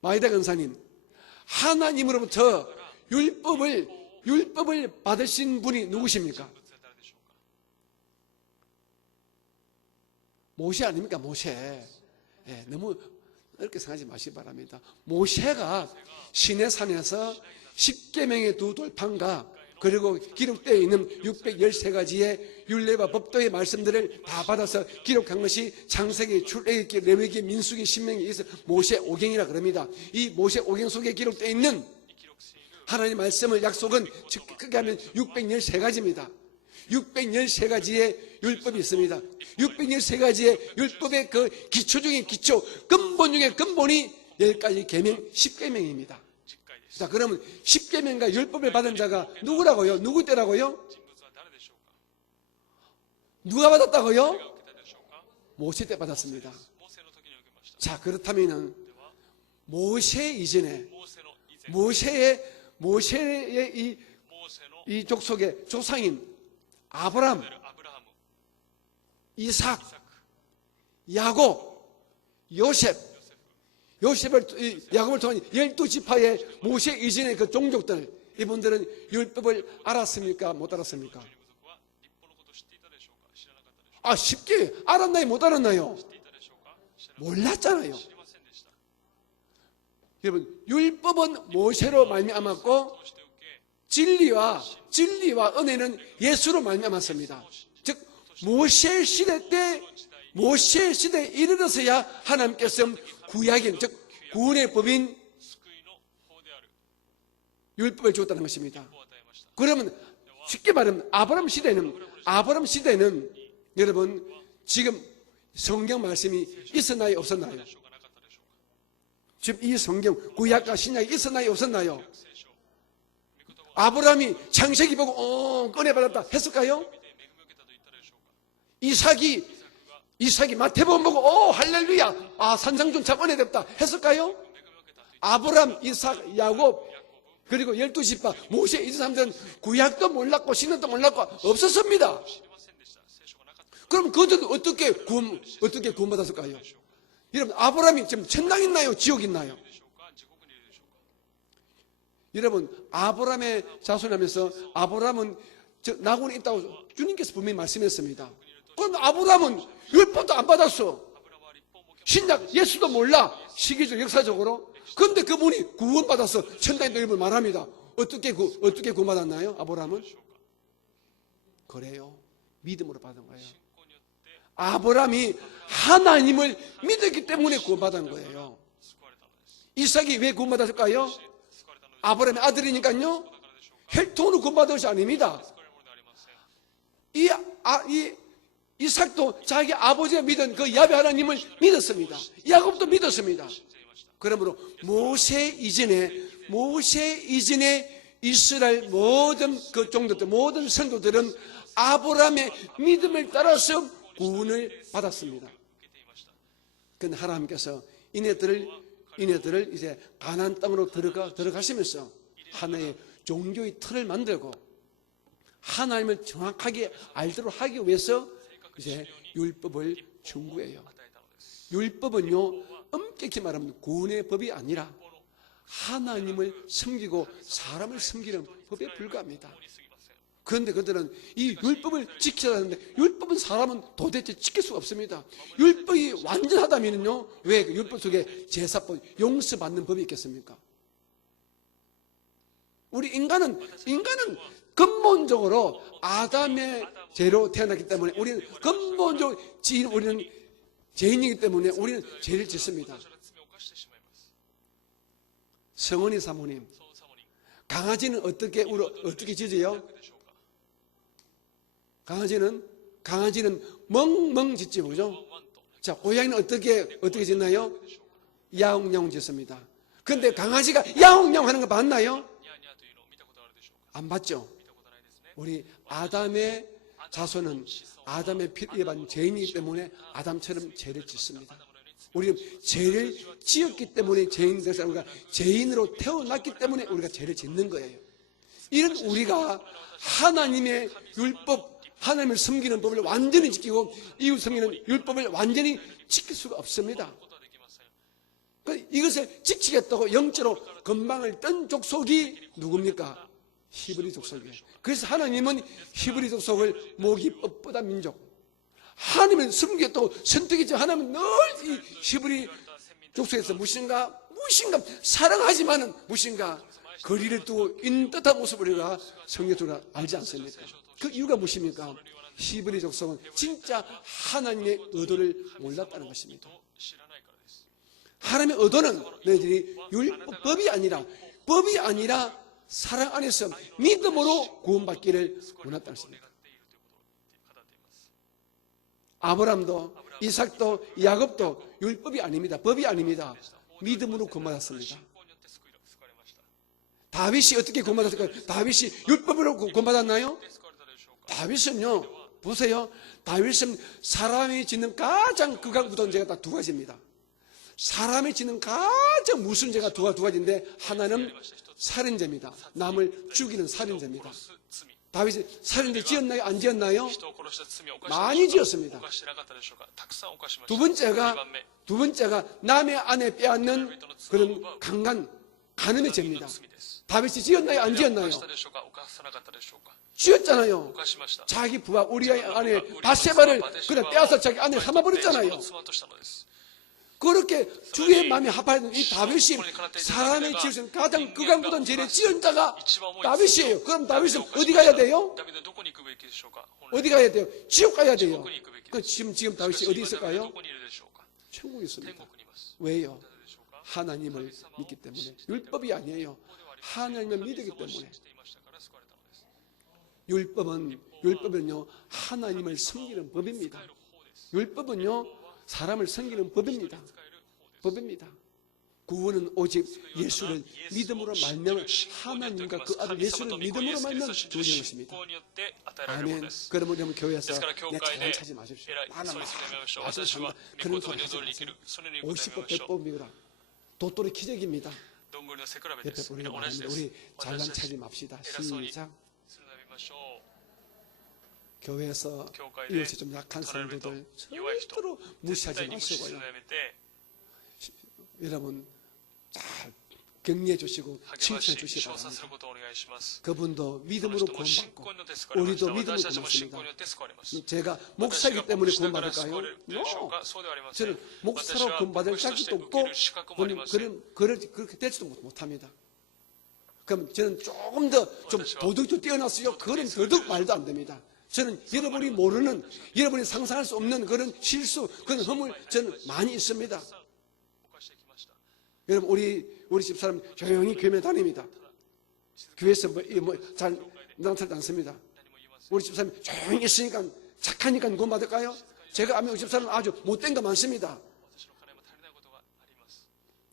마이다 권사님, 하나님으로부터 율법을 받으신 분이 누구십니까? 모세 아닙니까? 모세. 예, 너무 어렵게 생각하지 마시기 바랍니다. 모세가 시내산에서 10계명의 두 돌판과 그리고 기록되어 있는 613가지의 율례와 법도의 말씀들을 다 받아서 기록한 것이 창세기, 출애굽기, 레위기, 민수기, 신명기에 있어 모세 오경이라 그럽니다. 이 모세 오경 속에 기록되어 있는 하나님의 말씀을 약속은 크게 하면 613가지입니다. 613가지의 율법이 있습니다. 613가지의 율법의 그 기초 중에 기초, 근본 중에 근본이 10가지 계명, 10계명입니다. 자, 그러면 10계명과 율법을 받은 자가 누구라고요? 누구 때라고요? 누가 받았다고요? 모세 때 받았습니다. 자, 그렇다면은 모세 이전에 모세의 이 족속의 조상인 아브라함, 이삭, 야곱, 야곱을 통한 12지파의 모세 이전의 그 종족들, 이분들은 율법을 알았습니까? 못 알았습니까? 아, 쉽게 알았나요? 못 알았나요? 몰랐잖아요. 여러분, 율법은 모세로 말미암았고 진리와 은혜는 예수로 말미암았습니다. 즉 모세 시대에 이르러서야 하나님께서 구약인, 즉 구원의 법인 율법을 주었다는 것입니다. 그러면 쉽게 말하면 아브라함 시대는 여러분 지금 성경 말씀이 있었나요? 없었나요? 지금 이 성경 구약과 신약이 있었나요? 없었나요? 아브라함이 창세기 보고 은혜 받았다 했을까요? 이삭이 마태복음 보고 할렐루야, 산상준 참 은혜 됐다 했을까요? 아브라함, 이삭, 야곱 그리고 12지파 모세 이 사람들은 구약도 몰랐고 신약도 몰랐고 없었습니다. 그럼 그들은 어떻게 구원받았을까요? 여러분, 아브라함이 지금 천당 있나요? 지옥 있나요? 여러분, 아브라함의 자손하면서 아브라함은 낙원에 있다고 주님께서 분명히 말씀했습니다. 그럼 아브라함은 율법도 안 받았어. 신약 예수도 몰라. 시기적 역사적으로. 그런데 그분이 구원받아서 천당에 있다고 말합니다. 어떻게 구원받았나요? 아브라함은? 그래요. 믿음으로 받은 거예요. 아브라함이 하나님을 믿었기 때문에 구원받은 거예요. 이삭이 왜 구원받았을까요? 아브라함의 아들이니까요. 혈통으로 구원받은 것이 아닙니다. 이삭도 자기 아버지가 믿은 그 야베 하나님을 믿었습니다. 야곱도 믿었습니다. 그러므로 모세 이전에 이스라엘 모든 그 종족들, 모든 성도들은 아브라함의 믿음을 따라서 구원을 받았습니다. 그런데 하나님께서 이네들을 이제 가나안 땅으로 들어가시면서 하나의 종교의 틀을 만들고 하나님을 정확하게 알도록 하기 위해서 이제 율법을 준 거예요. 율법은요, 엄격히 말하면 구원의 법이 아니라 하나님을 섬기고 사람을 섬기는 법에 불과합니다. 그런데 그들은 이 율법을 지켜야 하는데 율법은 사람은 도대체 지킬 수가 없습니다. 율법이 완전하다면요, 왜 율법 속에 제사법, 용서받는 법이 있겠습니까? 우리 인간은 근본적으로 아담의 죄로 태어났기 때문에 우리는 근본적으로 우리는 죄인이기 때문에 우리는 죄를 짓습니다. 성은이 사모님, 강아지는 어떻게 짖어요? 강아지는 멍멍 짖지, 그죠? 자, 고양이는 어떻게 짖나요? 야옹야옹 짖습니다. 그런데 강아지가 야옹야옹 하는 거 봤나요? 안 봤죠? 우리 아담의 자손은 아담의 피를 받은 죄인이기 때문에 아담처럼 죄를 짓습니다. 우리는 죄를 지었기 때문에 죄인이 돼서 우리가 죄인으로 태어났기 때문에 우리가 죄를 짓는 거예요. 이런 우리가 하나님의 율법, 하나님을 섬기는 법을 완전히 지키고 이웃 섬기는 율법을 완전히 지킬 수가 없습니다. 이것을 지키겠다고 영적으로 건방을 뜬 족속이 누굽니까? 히브리 족속이에요. 그래서 하나님은 히브리 족속을 목이 뻣뻣한 민족, 하나님은 섬기게 또 선택이지만 하나님은 늘 이 히브리 족속에서 무엇인가 사랑하지만은 무엇인가 거리를 두고 있는 듯한 모습을 우리가 성경적으로 알지 않습니까? 그 이유가 무엇입니까? 히브리 족속은 진짜 하나님의 의도를 몰랐다는 것입니다. 하나님의 의도는 너희들이 법이 아니라 사랑 안에서 믿음으로 구원받기를 원했다는 것입니다. 아브라함도 이삭도 야곱도 율법이 아닙니다. 법이 아닙니다. 믿음으로 구원받았습니다. 다윗이 어떻게 구원받았을까요? 다윗이 율법으로 구원받았나요? 다윗은요, 보세요. 다윗은 사람이 짓는 가장 극악무도한 죄가 딱 두 가지입니다. 사람이 짓는 가장 무서운 죄가 두 가지인데 하나는 살인죄입니다. 남을 죽이는 살인죄입니다. 다윗이 살인죄 지었나요? 안 지었나요? 많이 지었습니다. 두 번째가 남의 아내 빼앗는 그런 간음의 죄입니다. 다윗이 지었나요? 안 지었나요? 지었잖아요. 자기 부하 우리아의 아내 바세바를 그냥 빼앗아 자기 아내를 삼아버렸잖아요. 그렇게 주의 마음이 합하는 이 다윗이 사람의 지으신 가장 극악무도한 죄를 지은 자가 다윗이에요. 그럼 다윗은 어디 가야 돼요? 어디 가야 돼요? 지옥 가야 돼요. 그 지금 다윗이 어디 있을까요? 천국에 있습니다. 왜요? 하나님을 믿기 때문에. 율법이 아니에요. 하나님을 믿기 때문에. 율법은요 하나님을 섬기는 법입니다. 율법은요 사람을 섬기는 법입니다. 구원은 오직 예수를 믿음으로 말미암아 하나님과 그 아들 예수를 믿음으로 말미암아 주는 것입니다. 아멘. 그러면 여러분 교회에서 내 잘난 차지 마십시오. 나는 맞습니다. 그런 소리 하지 마세요. 50법 100법이라 도토리 기적입니다. 옆에 우리가 말합니다. 우리 잘난 차지 맙시다. 시작. 교회에서 이웃이 좀 약한 성도들 절대로 무시하지 마시고요. 여러분 잘 격려해 주시고 칭찬해 주시기 바랍니다. 그분도 믿음으로 구원받고 우리도 믿음으로 구원받습니다. 제가 목사이기 때문에 구원받을까요? No. 저는 목사로 구원받을 자격도 없고 그렇게 되지도 못합니다. 그럼 저는 조금 더 좀 도덕도 뛰어났어요. 그런 더덕 말도 안 됩니다. 저는 여러분이 모르는, 여러분이 상상할 수 없는 그런 실수, 그런 허물 저는 많이 있습니다. 여러분 우리 집사람 조용히 교회 다닙니다. 교회에서 잘 나타나지 않습니다. 우리 집사람 조용히 있으니까 착하니까 구원받을까요? 제가 아는 우리 집사람 아주 못된 거 많습니다.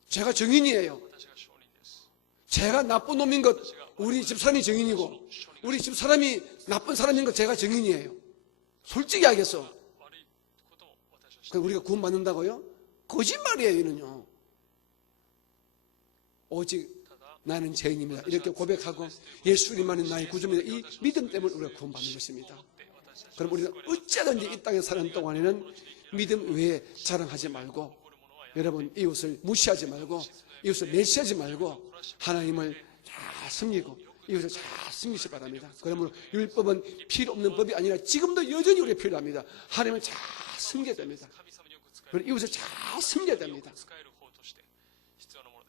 제가 증인이에요. 제가 나쁜 놈인 것 우리 집사람이 증인이고 우리 집사람이 나쁜 사람인 것 제가 증인이에요. 솔직히 하겠어. 우리가 구원받는다고요? 거짓말이에요. 이는요. 오직 나는 죄인입니다. 이렇게 고백하고 예수님만이 나의 구주입니다. 이 믿음 때문에 우리가 구원받는 것입니다. 그럼 우리는 어찌하든지 이 땅에 사는 동안에는 믿음 외에 자랑하지 말고 여러분 이웃을 무시하지 말고 이웃을 멸시하지 말고 하나님을 잘 섬기고 이웃을 잘 섬기시 바랍니다. 그러므로 율법은 필요 없는 법이 아니라 지금도 여전히 우리가 필요합니다. 하나님을 잘 섬겨야 됩니다. 그리고 이웃을 잘 섬겨야 됩니다.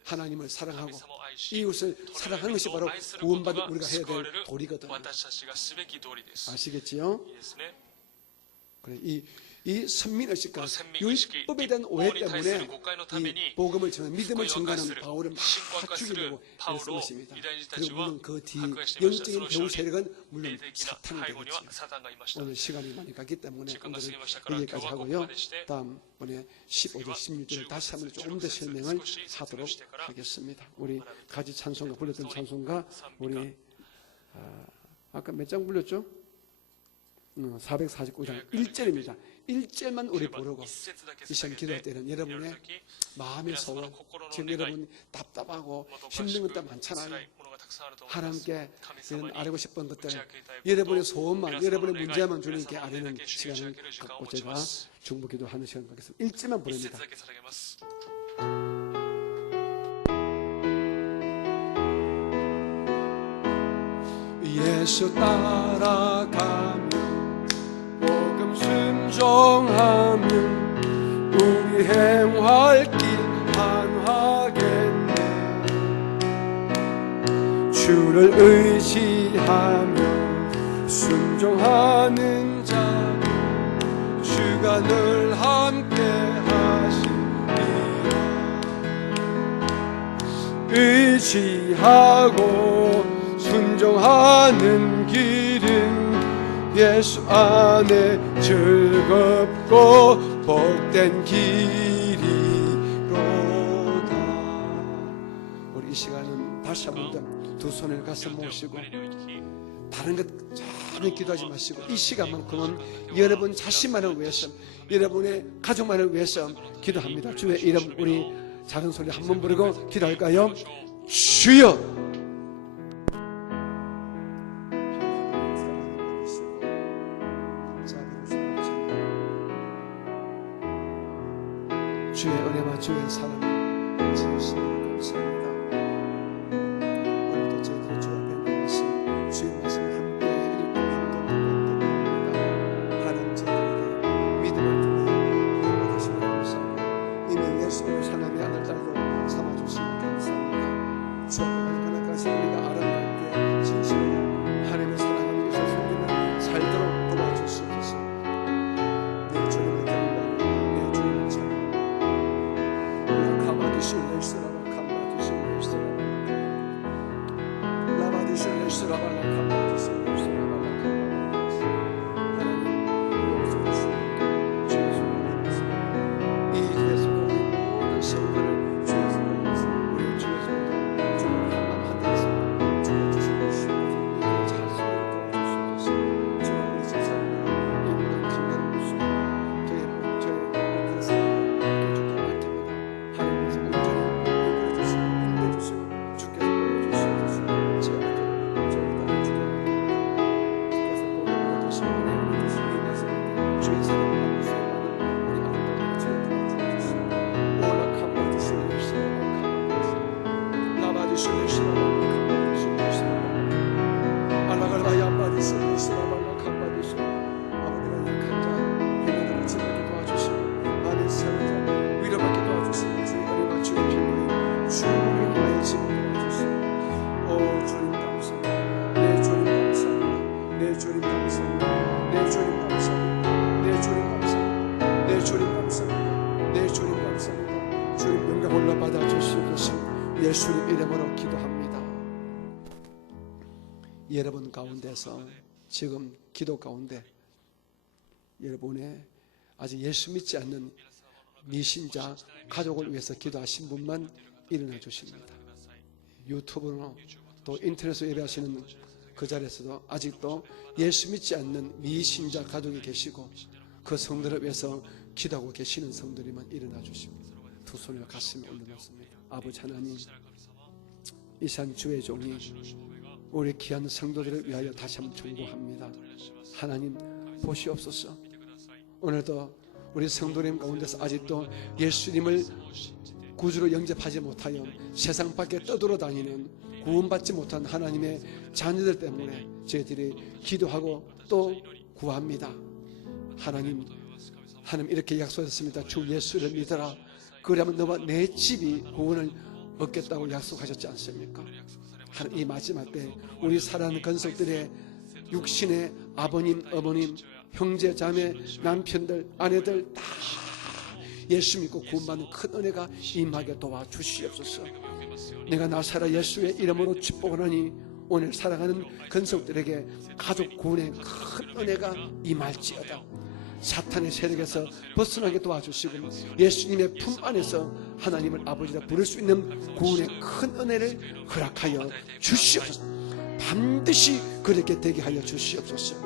하나님을 사랑하고 이웃을 사랑하는 것이 바로 구원받은 우리가 해야 될 도리거든요. 아시겠지요? 그래, 이 선민의식과 율법에 대한 오해 때문에 이 복음을 전하는 믿음을 전가하는 바울을 막 죽이려고 했던 것입니다. 그리고 물론 그 뒤 영적인 배후 세력은 물론 사탄이 되겠죠. 오늘 시간이 많이 갔기 때문에 오늘은 여기까지 하고요. 다음번에 15절 16절을 다시 한번 조금 더 설명을 하도록 하겠습니다. 우리 가지 찬송가 불렀던 찬송가 우리 아까 몇 장 불렀죠? 449장 1절입니다. 1절만 우리 부르고 이 시간 기도할 때는 여러분의 마음의 소원, 지금 여러분 답답하고 힘든 것도 많잖아요. 하나님께 이런 알고 싶은 것들, 여러분의 소원만, 여러분의 문제만 주님께 아뢰는 시간을 갖고 제가 중보 기도하는 시간 갖겠습니다. 1절만 부릅니다. 예수 따라가며 복음 순종 인내하며 순종하는 자 주가 늘 함께 하시리라. 의지하고 순종하는 길은 예수 안에 즐겁고 복된 길이로다. 우리 이 시간은 다시 한번 두 손을 가슴 모시고 다른 것 전혀 기도하지 마시고 이 시간만큼은 여러분 자신만을 위해서, 여러분의 가족만을 위해서 기도합니다. 주의 이름 우리 작은 소리 한번 부르고 기도할까요? 주여. 주의 은혜와 주의 사랑 진심으로 감사합니다. 오늘도 저희들이 주 앞에 나와서 주의 말씀 함께 읽고 함께 듣습니다. 하나님 저희들에게 믿음을 통해 이해 받으시면 감사합니다. 이미 예수를 하나님의 아들 딸로 삼아주시면 감사합니다. 주 앞에 가는 그날까지 우리가 아름답게 진실로 하나님의 사랑하는 것을 섬기며 살도록 도와주시옵소서. 내 주님의 경배를 내 주님의 참 예수님 이름으로 기도합니다. 여러분 가운데서 지금 기도 가운데 여러분의 아직 예수 믿지 않는 미신자 가족을 위해서 기도하신 분만 일어나 주십니다. 유튜브로 또 인터넷으로 예배하시는 그 자리에서도 아직도 예수 믿지 않는 미신자 가족이 계시고 그 성도를 위해서 기도하고 계시는 성도들만 일어나 주십니다. 두 손을 가슴에 올려놓습니다. 아버지 하나님, 이 시간 주의 종이 우리 귀한 성도들을 위하여 다시 한번 충고합니다. 하나님 보시옵소서. 오늘도 우리 성도님 가운데서 아직도 예수님을 구주로 영접하지 못하여 세상 밖에 떠돌아다니는 구원받지 못한 하나님의 자녀들 때문에 저희들이 기도하고 또 구합니다. 하나님 이렇게 약속하셨습니다. 주 예수를 믿어라. 그러면 너와 내 집이 구원을 얻겠다고 약속하셨지 않습니까? 이 마지막 때 우리 사랑하는 건석들의 육신의 아버님, 어머님, 형제, 자매, 남편들, 아내들 다 예수 믿고 구원받는 큰 은혜가 임하게 도와주시옵소서. 내가 나사라 예수의 이름으로 축복하노니 오늘 사랑하는 건석들에게 가족 구원의 큰 은혜가 임할지어다. 사탄의 세력에서 벗어나게 도와주시고 예수님의 품 안에서 하나님을 아버지라 부를 수 있는 구원의 큰 은혜를 허락하여 주시옵소서. 반드시 그렇게 되게 하여 주시옵소서.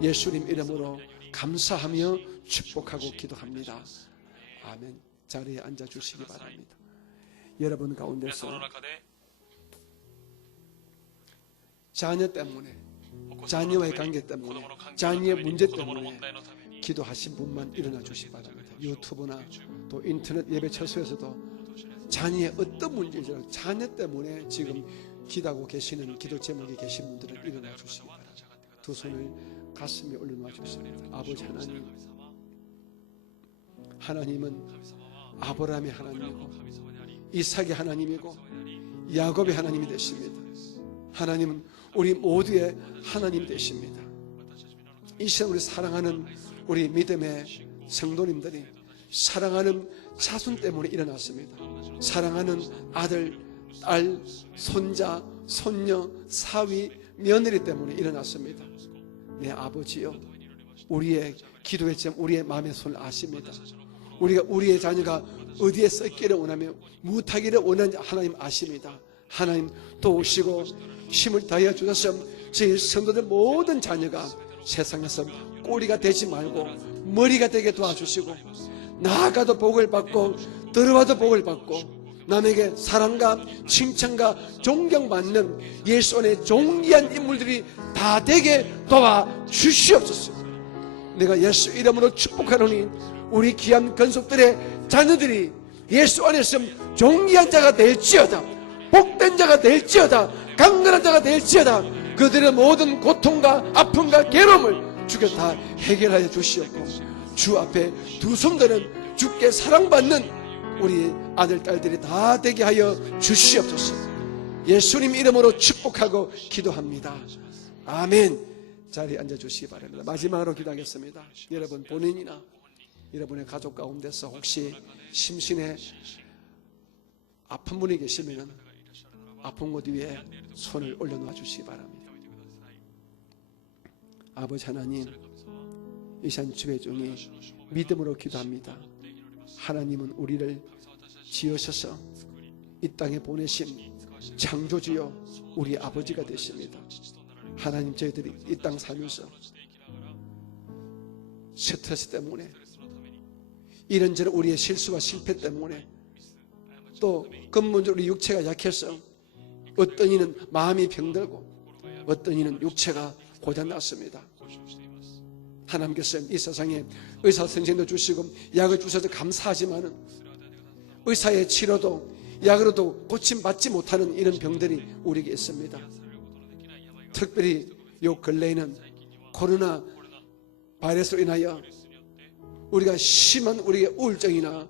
예수님 이름으로 감사하며 축복하고 기도합니다. 아멘. 자리에 앉아주시기 바랍니다. 여러분 가운데서 자녀 때문에, 자녀와의 관계 때문에, 자녀의 문제 때문에 기도하신 분만 일어나 주시기 바랍니다. 유튜브나 또 인터넷 예배 처소에서도 자녀의 어떤 문제죠, 자녀 때문에 지금 기도하고 계시는 기도 제목이 계신 분들은 일어나 주시기 바랍니다. 두 손을 가슴에 올려놓아 주십니다. 아버지 하나님, 하나님은 아브라함의 하나님이고 이삭의 하나님이고 야곱의 하나님이 되십니다. 하나님은 우리 모두의 하나님 되십니다. 이 시간 우리 사랑하는 우리 믿음의 성도님들이 사랑하는 자손 때문에 일어났습니다. 사랑하는 아들, 딸, 손자, 손녀, 사위, 며느리 때문에 일어났습니다. 내 아버지요, 우리의 기도의 점, 우리의 마음의 손을 아십니다. 우리가 우리의 자녀가 어디에 썩기를 원하며 무타기를 원하는지 하나님 아십니다. 하나님 도우시고 힘을 다하여 주셔서 저희 성도들 모든 자녀가 세상에서 꼬리가 되지 말고 머리가 되게 도와주시고, 나아가도 복을 받고 들어와도 복을 받고 남에게 사랑과 칭찬과 존경받는 예수 안에 존귀한 인물들이 다 되게 도와주시옵소서. 내가 예수 이름으로 축복하노니 우리 귀한 건속들의 자녀들이 예수 안에서 존귀한 자가 될지어다, 복된 자가 될지어다, 강건한 자가 될지어다. 그들의 모든 고통과 아픔과 괴로움을 주께 다 해결하여 주시옵고, 주 앞에 두 손들은 주께 사랑받는 우리 아들, 딸들이 다 되게 하여 주시옵소서. 예수님 이름으로 축복하고 기도합니다. 아멘. 자리에 앉아주시기 바랍니다. 마지막으로 기도하겠습니다. 여러분 본인이나 여러분의 가족 가운데서 혹시 심신에 아픈 분이 계시면 아픈 곳 위에 손을 올려놓아 주시기 바랍니다. 아버지 하나님, 이 시간 주의 종이 믿음으로 기도합니다. 하나님은 우리를 지으셔서 이 땅에 보내신 창조주여 우리 아버지가 되십니다. 하나님, 저희들이 이 땅 살면서 스트레스 때문에, 이런저런 우리의 실수와 실패 때문에, 또 근본적으로 우리 육체가 약해서 어떤 이는 마음이 병들고 어떤 이는 육체가 고장났습니다. 하나님께서 이 세상에 의사 선생도 주시고 약을 주셔서 감사하지만 의사의 치료도 약으로도 고침받지 못하는 이런 병들이 우리에게 있습니다. 특별히 요 근래에는 코로나 바이러스로 인하여 우리가 심한 우리의 우울증이나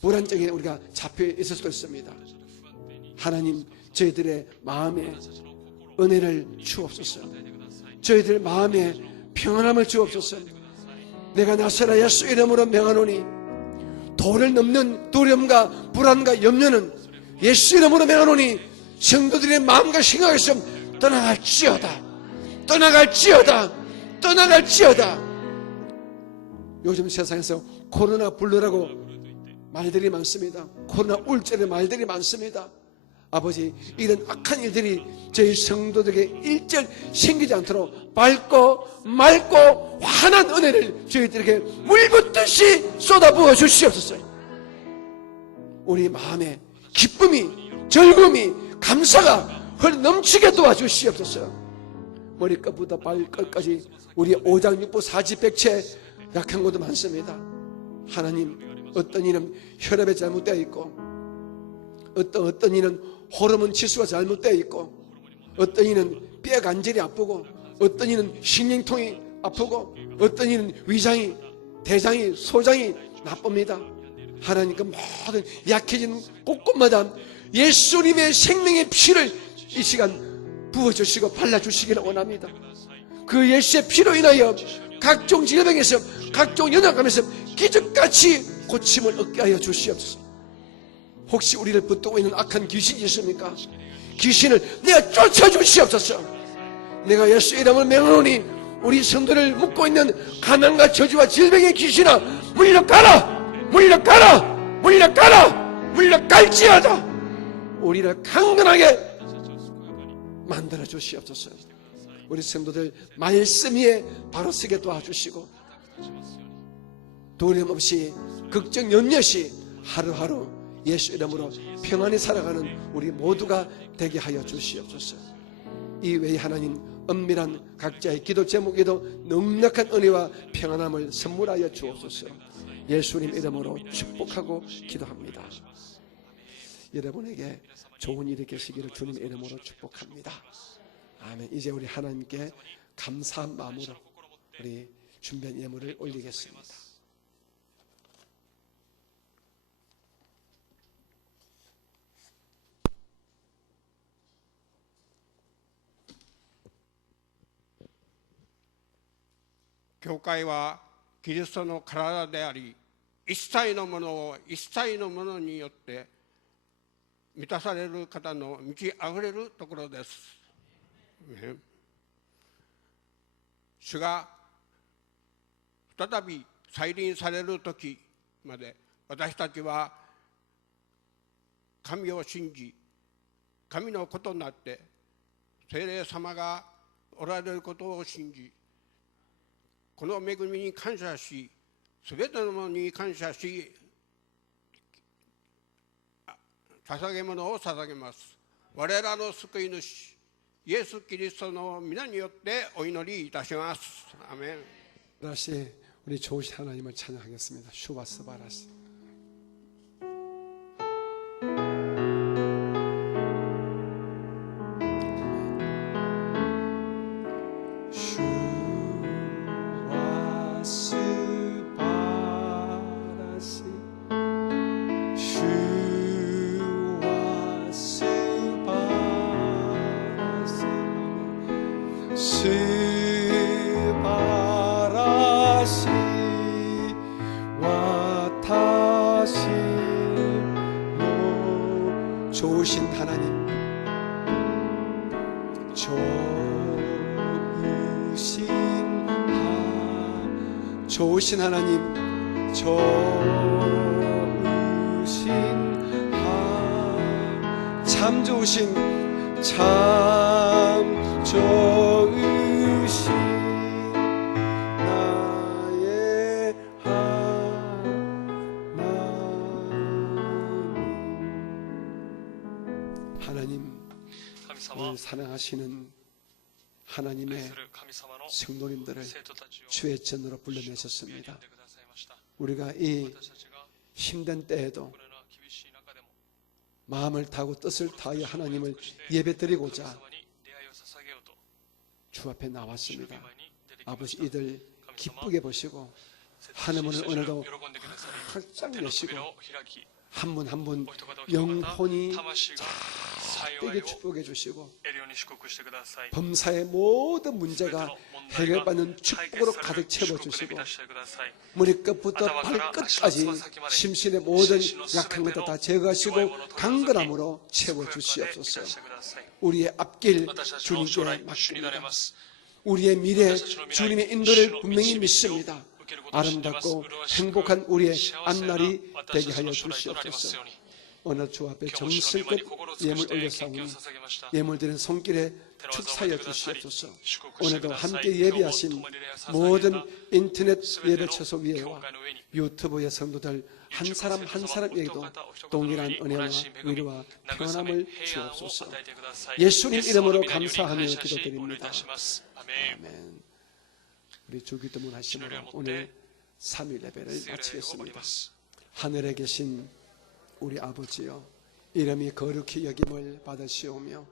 불안증에 우리가 잡혀 있을 수도 있습니다. 하나님, 저희들의 마음에 은혜를 주옵소서. 저희들 마음에 평안함을 주옵소서. 내가 나서라 예수 이름으로 명하노니 도를 넘는 두려움과 불안과 염려는 예수 이름으로 명하노니 성도들의 마음과 생각에서 떠나갈지어다, 떠나갈지어다, 떠나갈지어다. 요즘 세상에서 코로나 블루라고 말들이 많습니다. 코로나 울증의 말들이 많습니다. 아버지, 이런 악한 일들이 저희 성도들에게 일절 생기지 않도록 밝고 맑고 환한 은혜를 저희들에게 물붓듯이 쏟아부어 주시옵소서. 우리 마음에 기쁨이, 즐거움이, 감사가 흘러넘치게 도와주시옵소서. 머리끝부터 발끝까지 우리 오장육부 사지백체 약한 것도 많습니다. 하나님, 어떤 이는 혈압이 잘못되어 있고, 어떤 이는 호르몬 치수가 잘못되어 있고, 어떤 이는 뼈 관절이 아프고, 어떤 이는 신경통이 아프고, 어떤 이는 위장이, 대장이, 소장이 나쁩니다. 하나님, 그 모든 약해진 곳곳마다 예수님의 생명의 피를 이 시간 부어주시고 발라주시기를 원합니다. 그 예수의 피로 인하여 각종 질병에서, 각종 연약함에서 기적같이 고침을 얻게 하여 주시옵소서. 혹시 우리를 붙들고 있는 악한 귀신이 있습니까? 귀신을 내가 쫓아주시옵소서. 내가 예수 이름을 명하노니 우리 성도를 묶고 있는 가난과 저주와 질병의 귀신아, 물러가라, 물러가라, 물러가라, 물러갈지어다. 우리를 강건하게 만들어 주시옵소서. 우리 성도들 말씀 위에 바로 서게 도와주시고, 두려움 없이 걱정 염려 없이 하루하루 예수 이름으로 평안히 살아가는 우리 모두가 되게 하여 주시옵소서. 이 외에 하나님, 은밀한 각자의 기도 제목에도 넉넉한 은혜와 평안함을 선물하여 주옵소서. 예수님 이름으로 축복하고 기도합니다. 여러분에게 좋은 일이 계시기를 주님 이름으로 축복합니다. 아멘. 이제 우리 하나님께 감사한 마음으로 우리 준비한 예물을 올리겠습니다. 教会はキリストの体であり、一切のものを一切のものによって満たされる方の満ち溢れるところです。主が再び再臨される時まで、私たちは神を信じ、神の子となって聖霊様がおられることを信じ、この恵みに感謝し、すべてのものに感謝し、捧げ物を捧げます。我らの救い主イエス・キリストの皆によってお祈りいたします。アメン。 다시 우리 좋으신 하나님을 찬양하겠습니다. 슈바스바라스. 좋으신 하나님, 좋으신 하나님, 참 좋으신, 참 좋으신 나의 하나님, 오늘 사랑하시는 하나님의 성도님들을 주의 전으로 불러내셨습니다. 우리가 이 힘든 때에도 마음을 다하고 뜻을 다하여 하나님을 예배드리고자 주 앞에 나왔습니다. 아버지, 이들 기쁘게 보시고 하나님을 오늘도 활짝 여시고 한 분 한 분 영혼이 되게 축복해 주시고 범사의 모든 문제가 해결받는 축복으로 가득 채워주시고 머리끝부터 발끝까지 심신의 모든 약한 것들 다 제거하시고 강건함으로 채워주시옵소서. 우리의 앞길 주님께 맡깁니다. 우리의 미래 주님의 인도를 분명히 믿습니다. 아름답고 행복한 우리의 앞날이 되게 하여 주시옵소서. 오늘 주 앞에 정성껏 예물 올려사오니 예물드린 손길에 축사하여 주시옵소서. 오늘도 함께 예배하신 모든 인터넷 예배 처소 위에와 유튜브의 성도들 한 사람 한 사람에게도 동일한 은혜와 위로와 평안함을 주옵소서. 예수님 이름으로 감사하며 기도드립니다. 아멘. 우리 주기도문 하심으로 오늘 3일 예배를 마치겠습니다. 하늘에 계신 우리 아버지여, 이름이 거룩히 여김을 받으시오며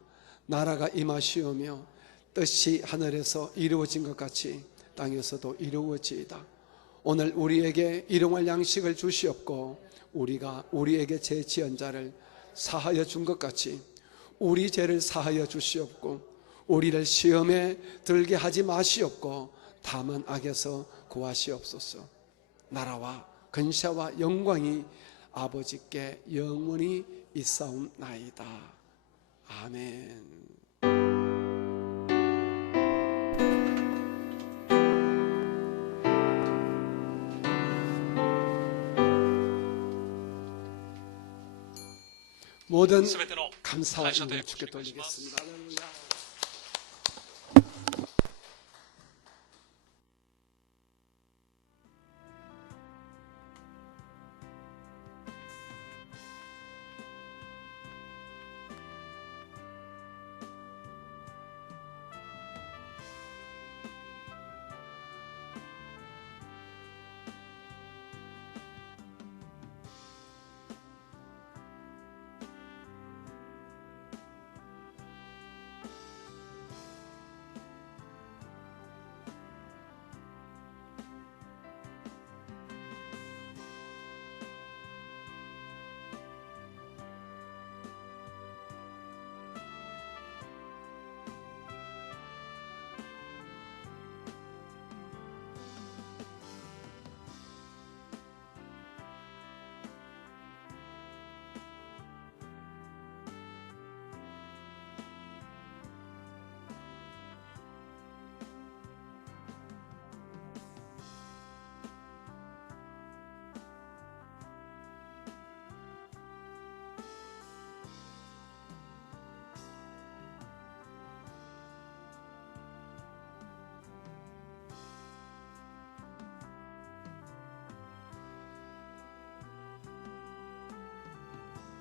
나라가 임하시오며 뜻이 하늘에서 이루어진 것 같이 땅에서도 이루어지이다. 오늘 우리에게 일용할 양식을 주시옵고 우리가 우리에게 죄 지은 자를 사하여 준 것 같이 우리 죄를 사하여 주시옵고 우리를 시험에 들게 하지 마시옵고 다만 악에서 구하시옵소서. 나라와 근세와 영광이 아버지께 영원히 있사옵나이다. 아멘. 모든 감사와 영광을 주께 돌리겠습니다.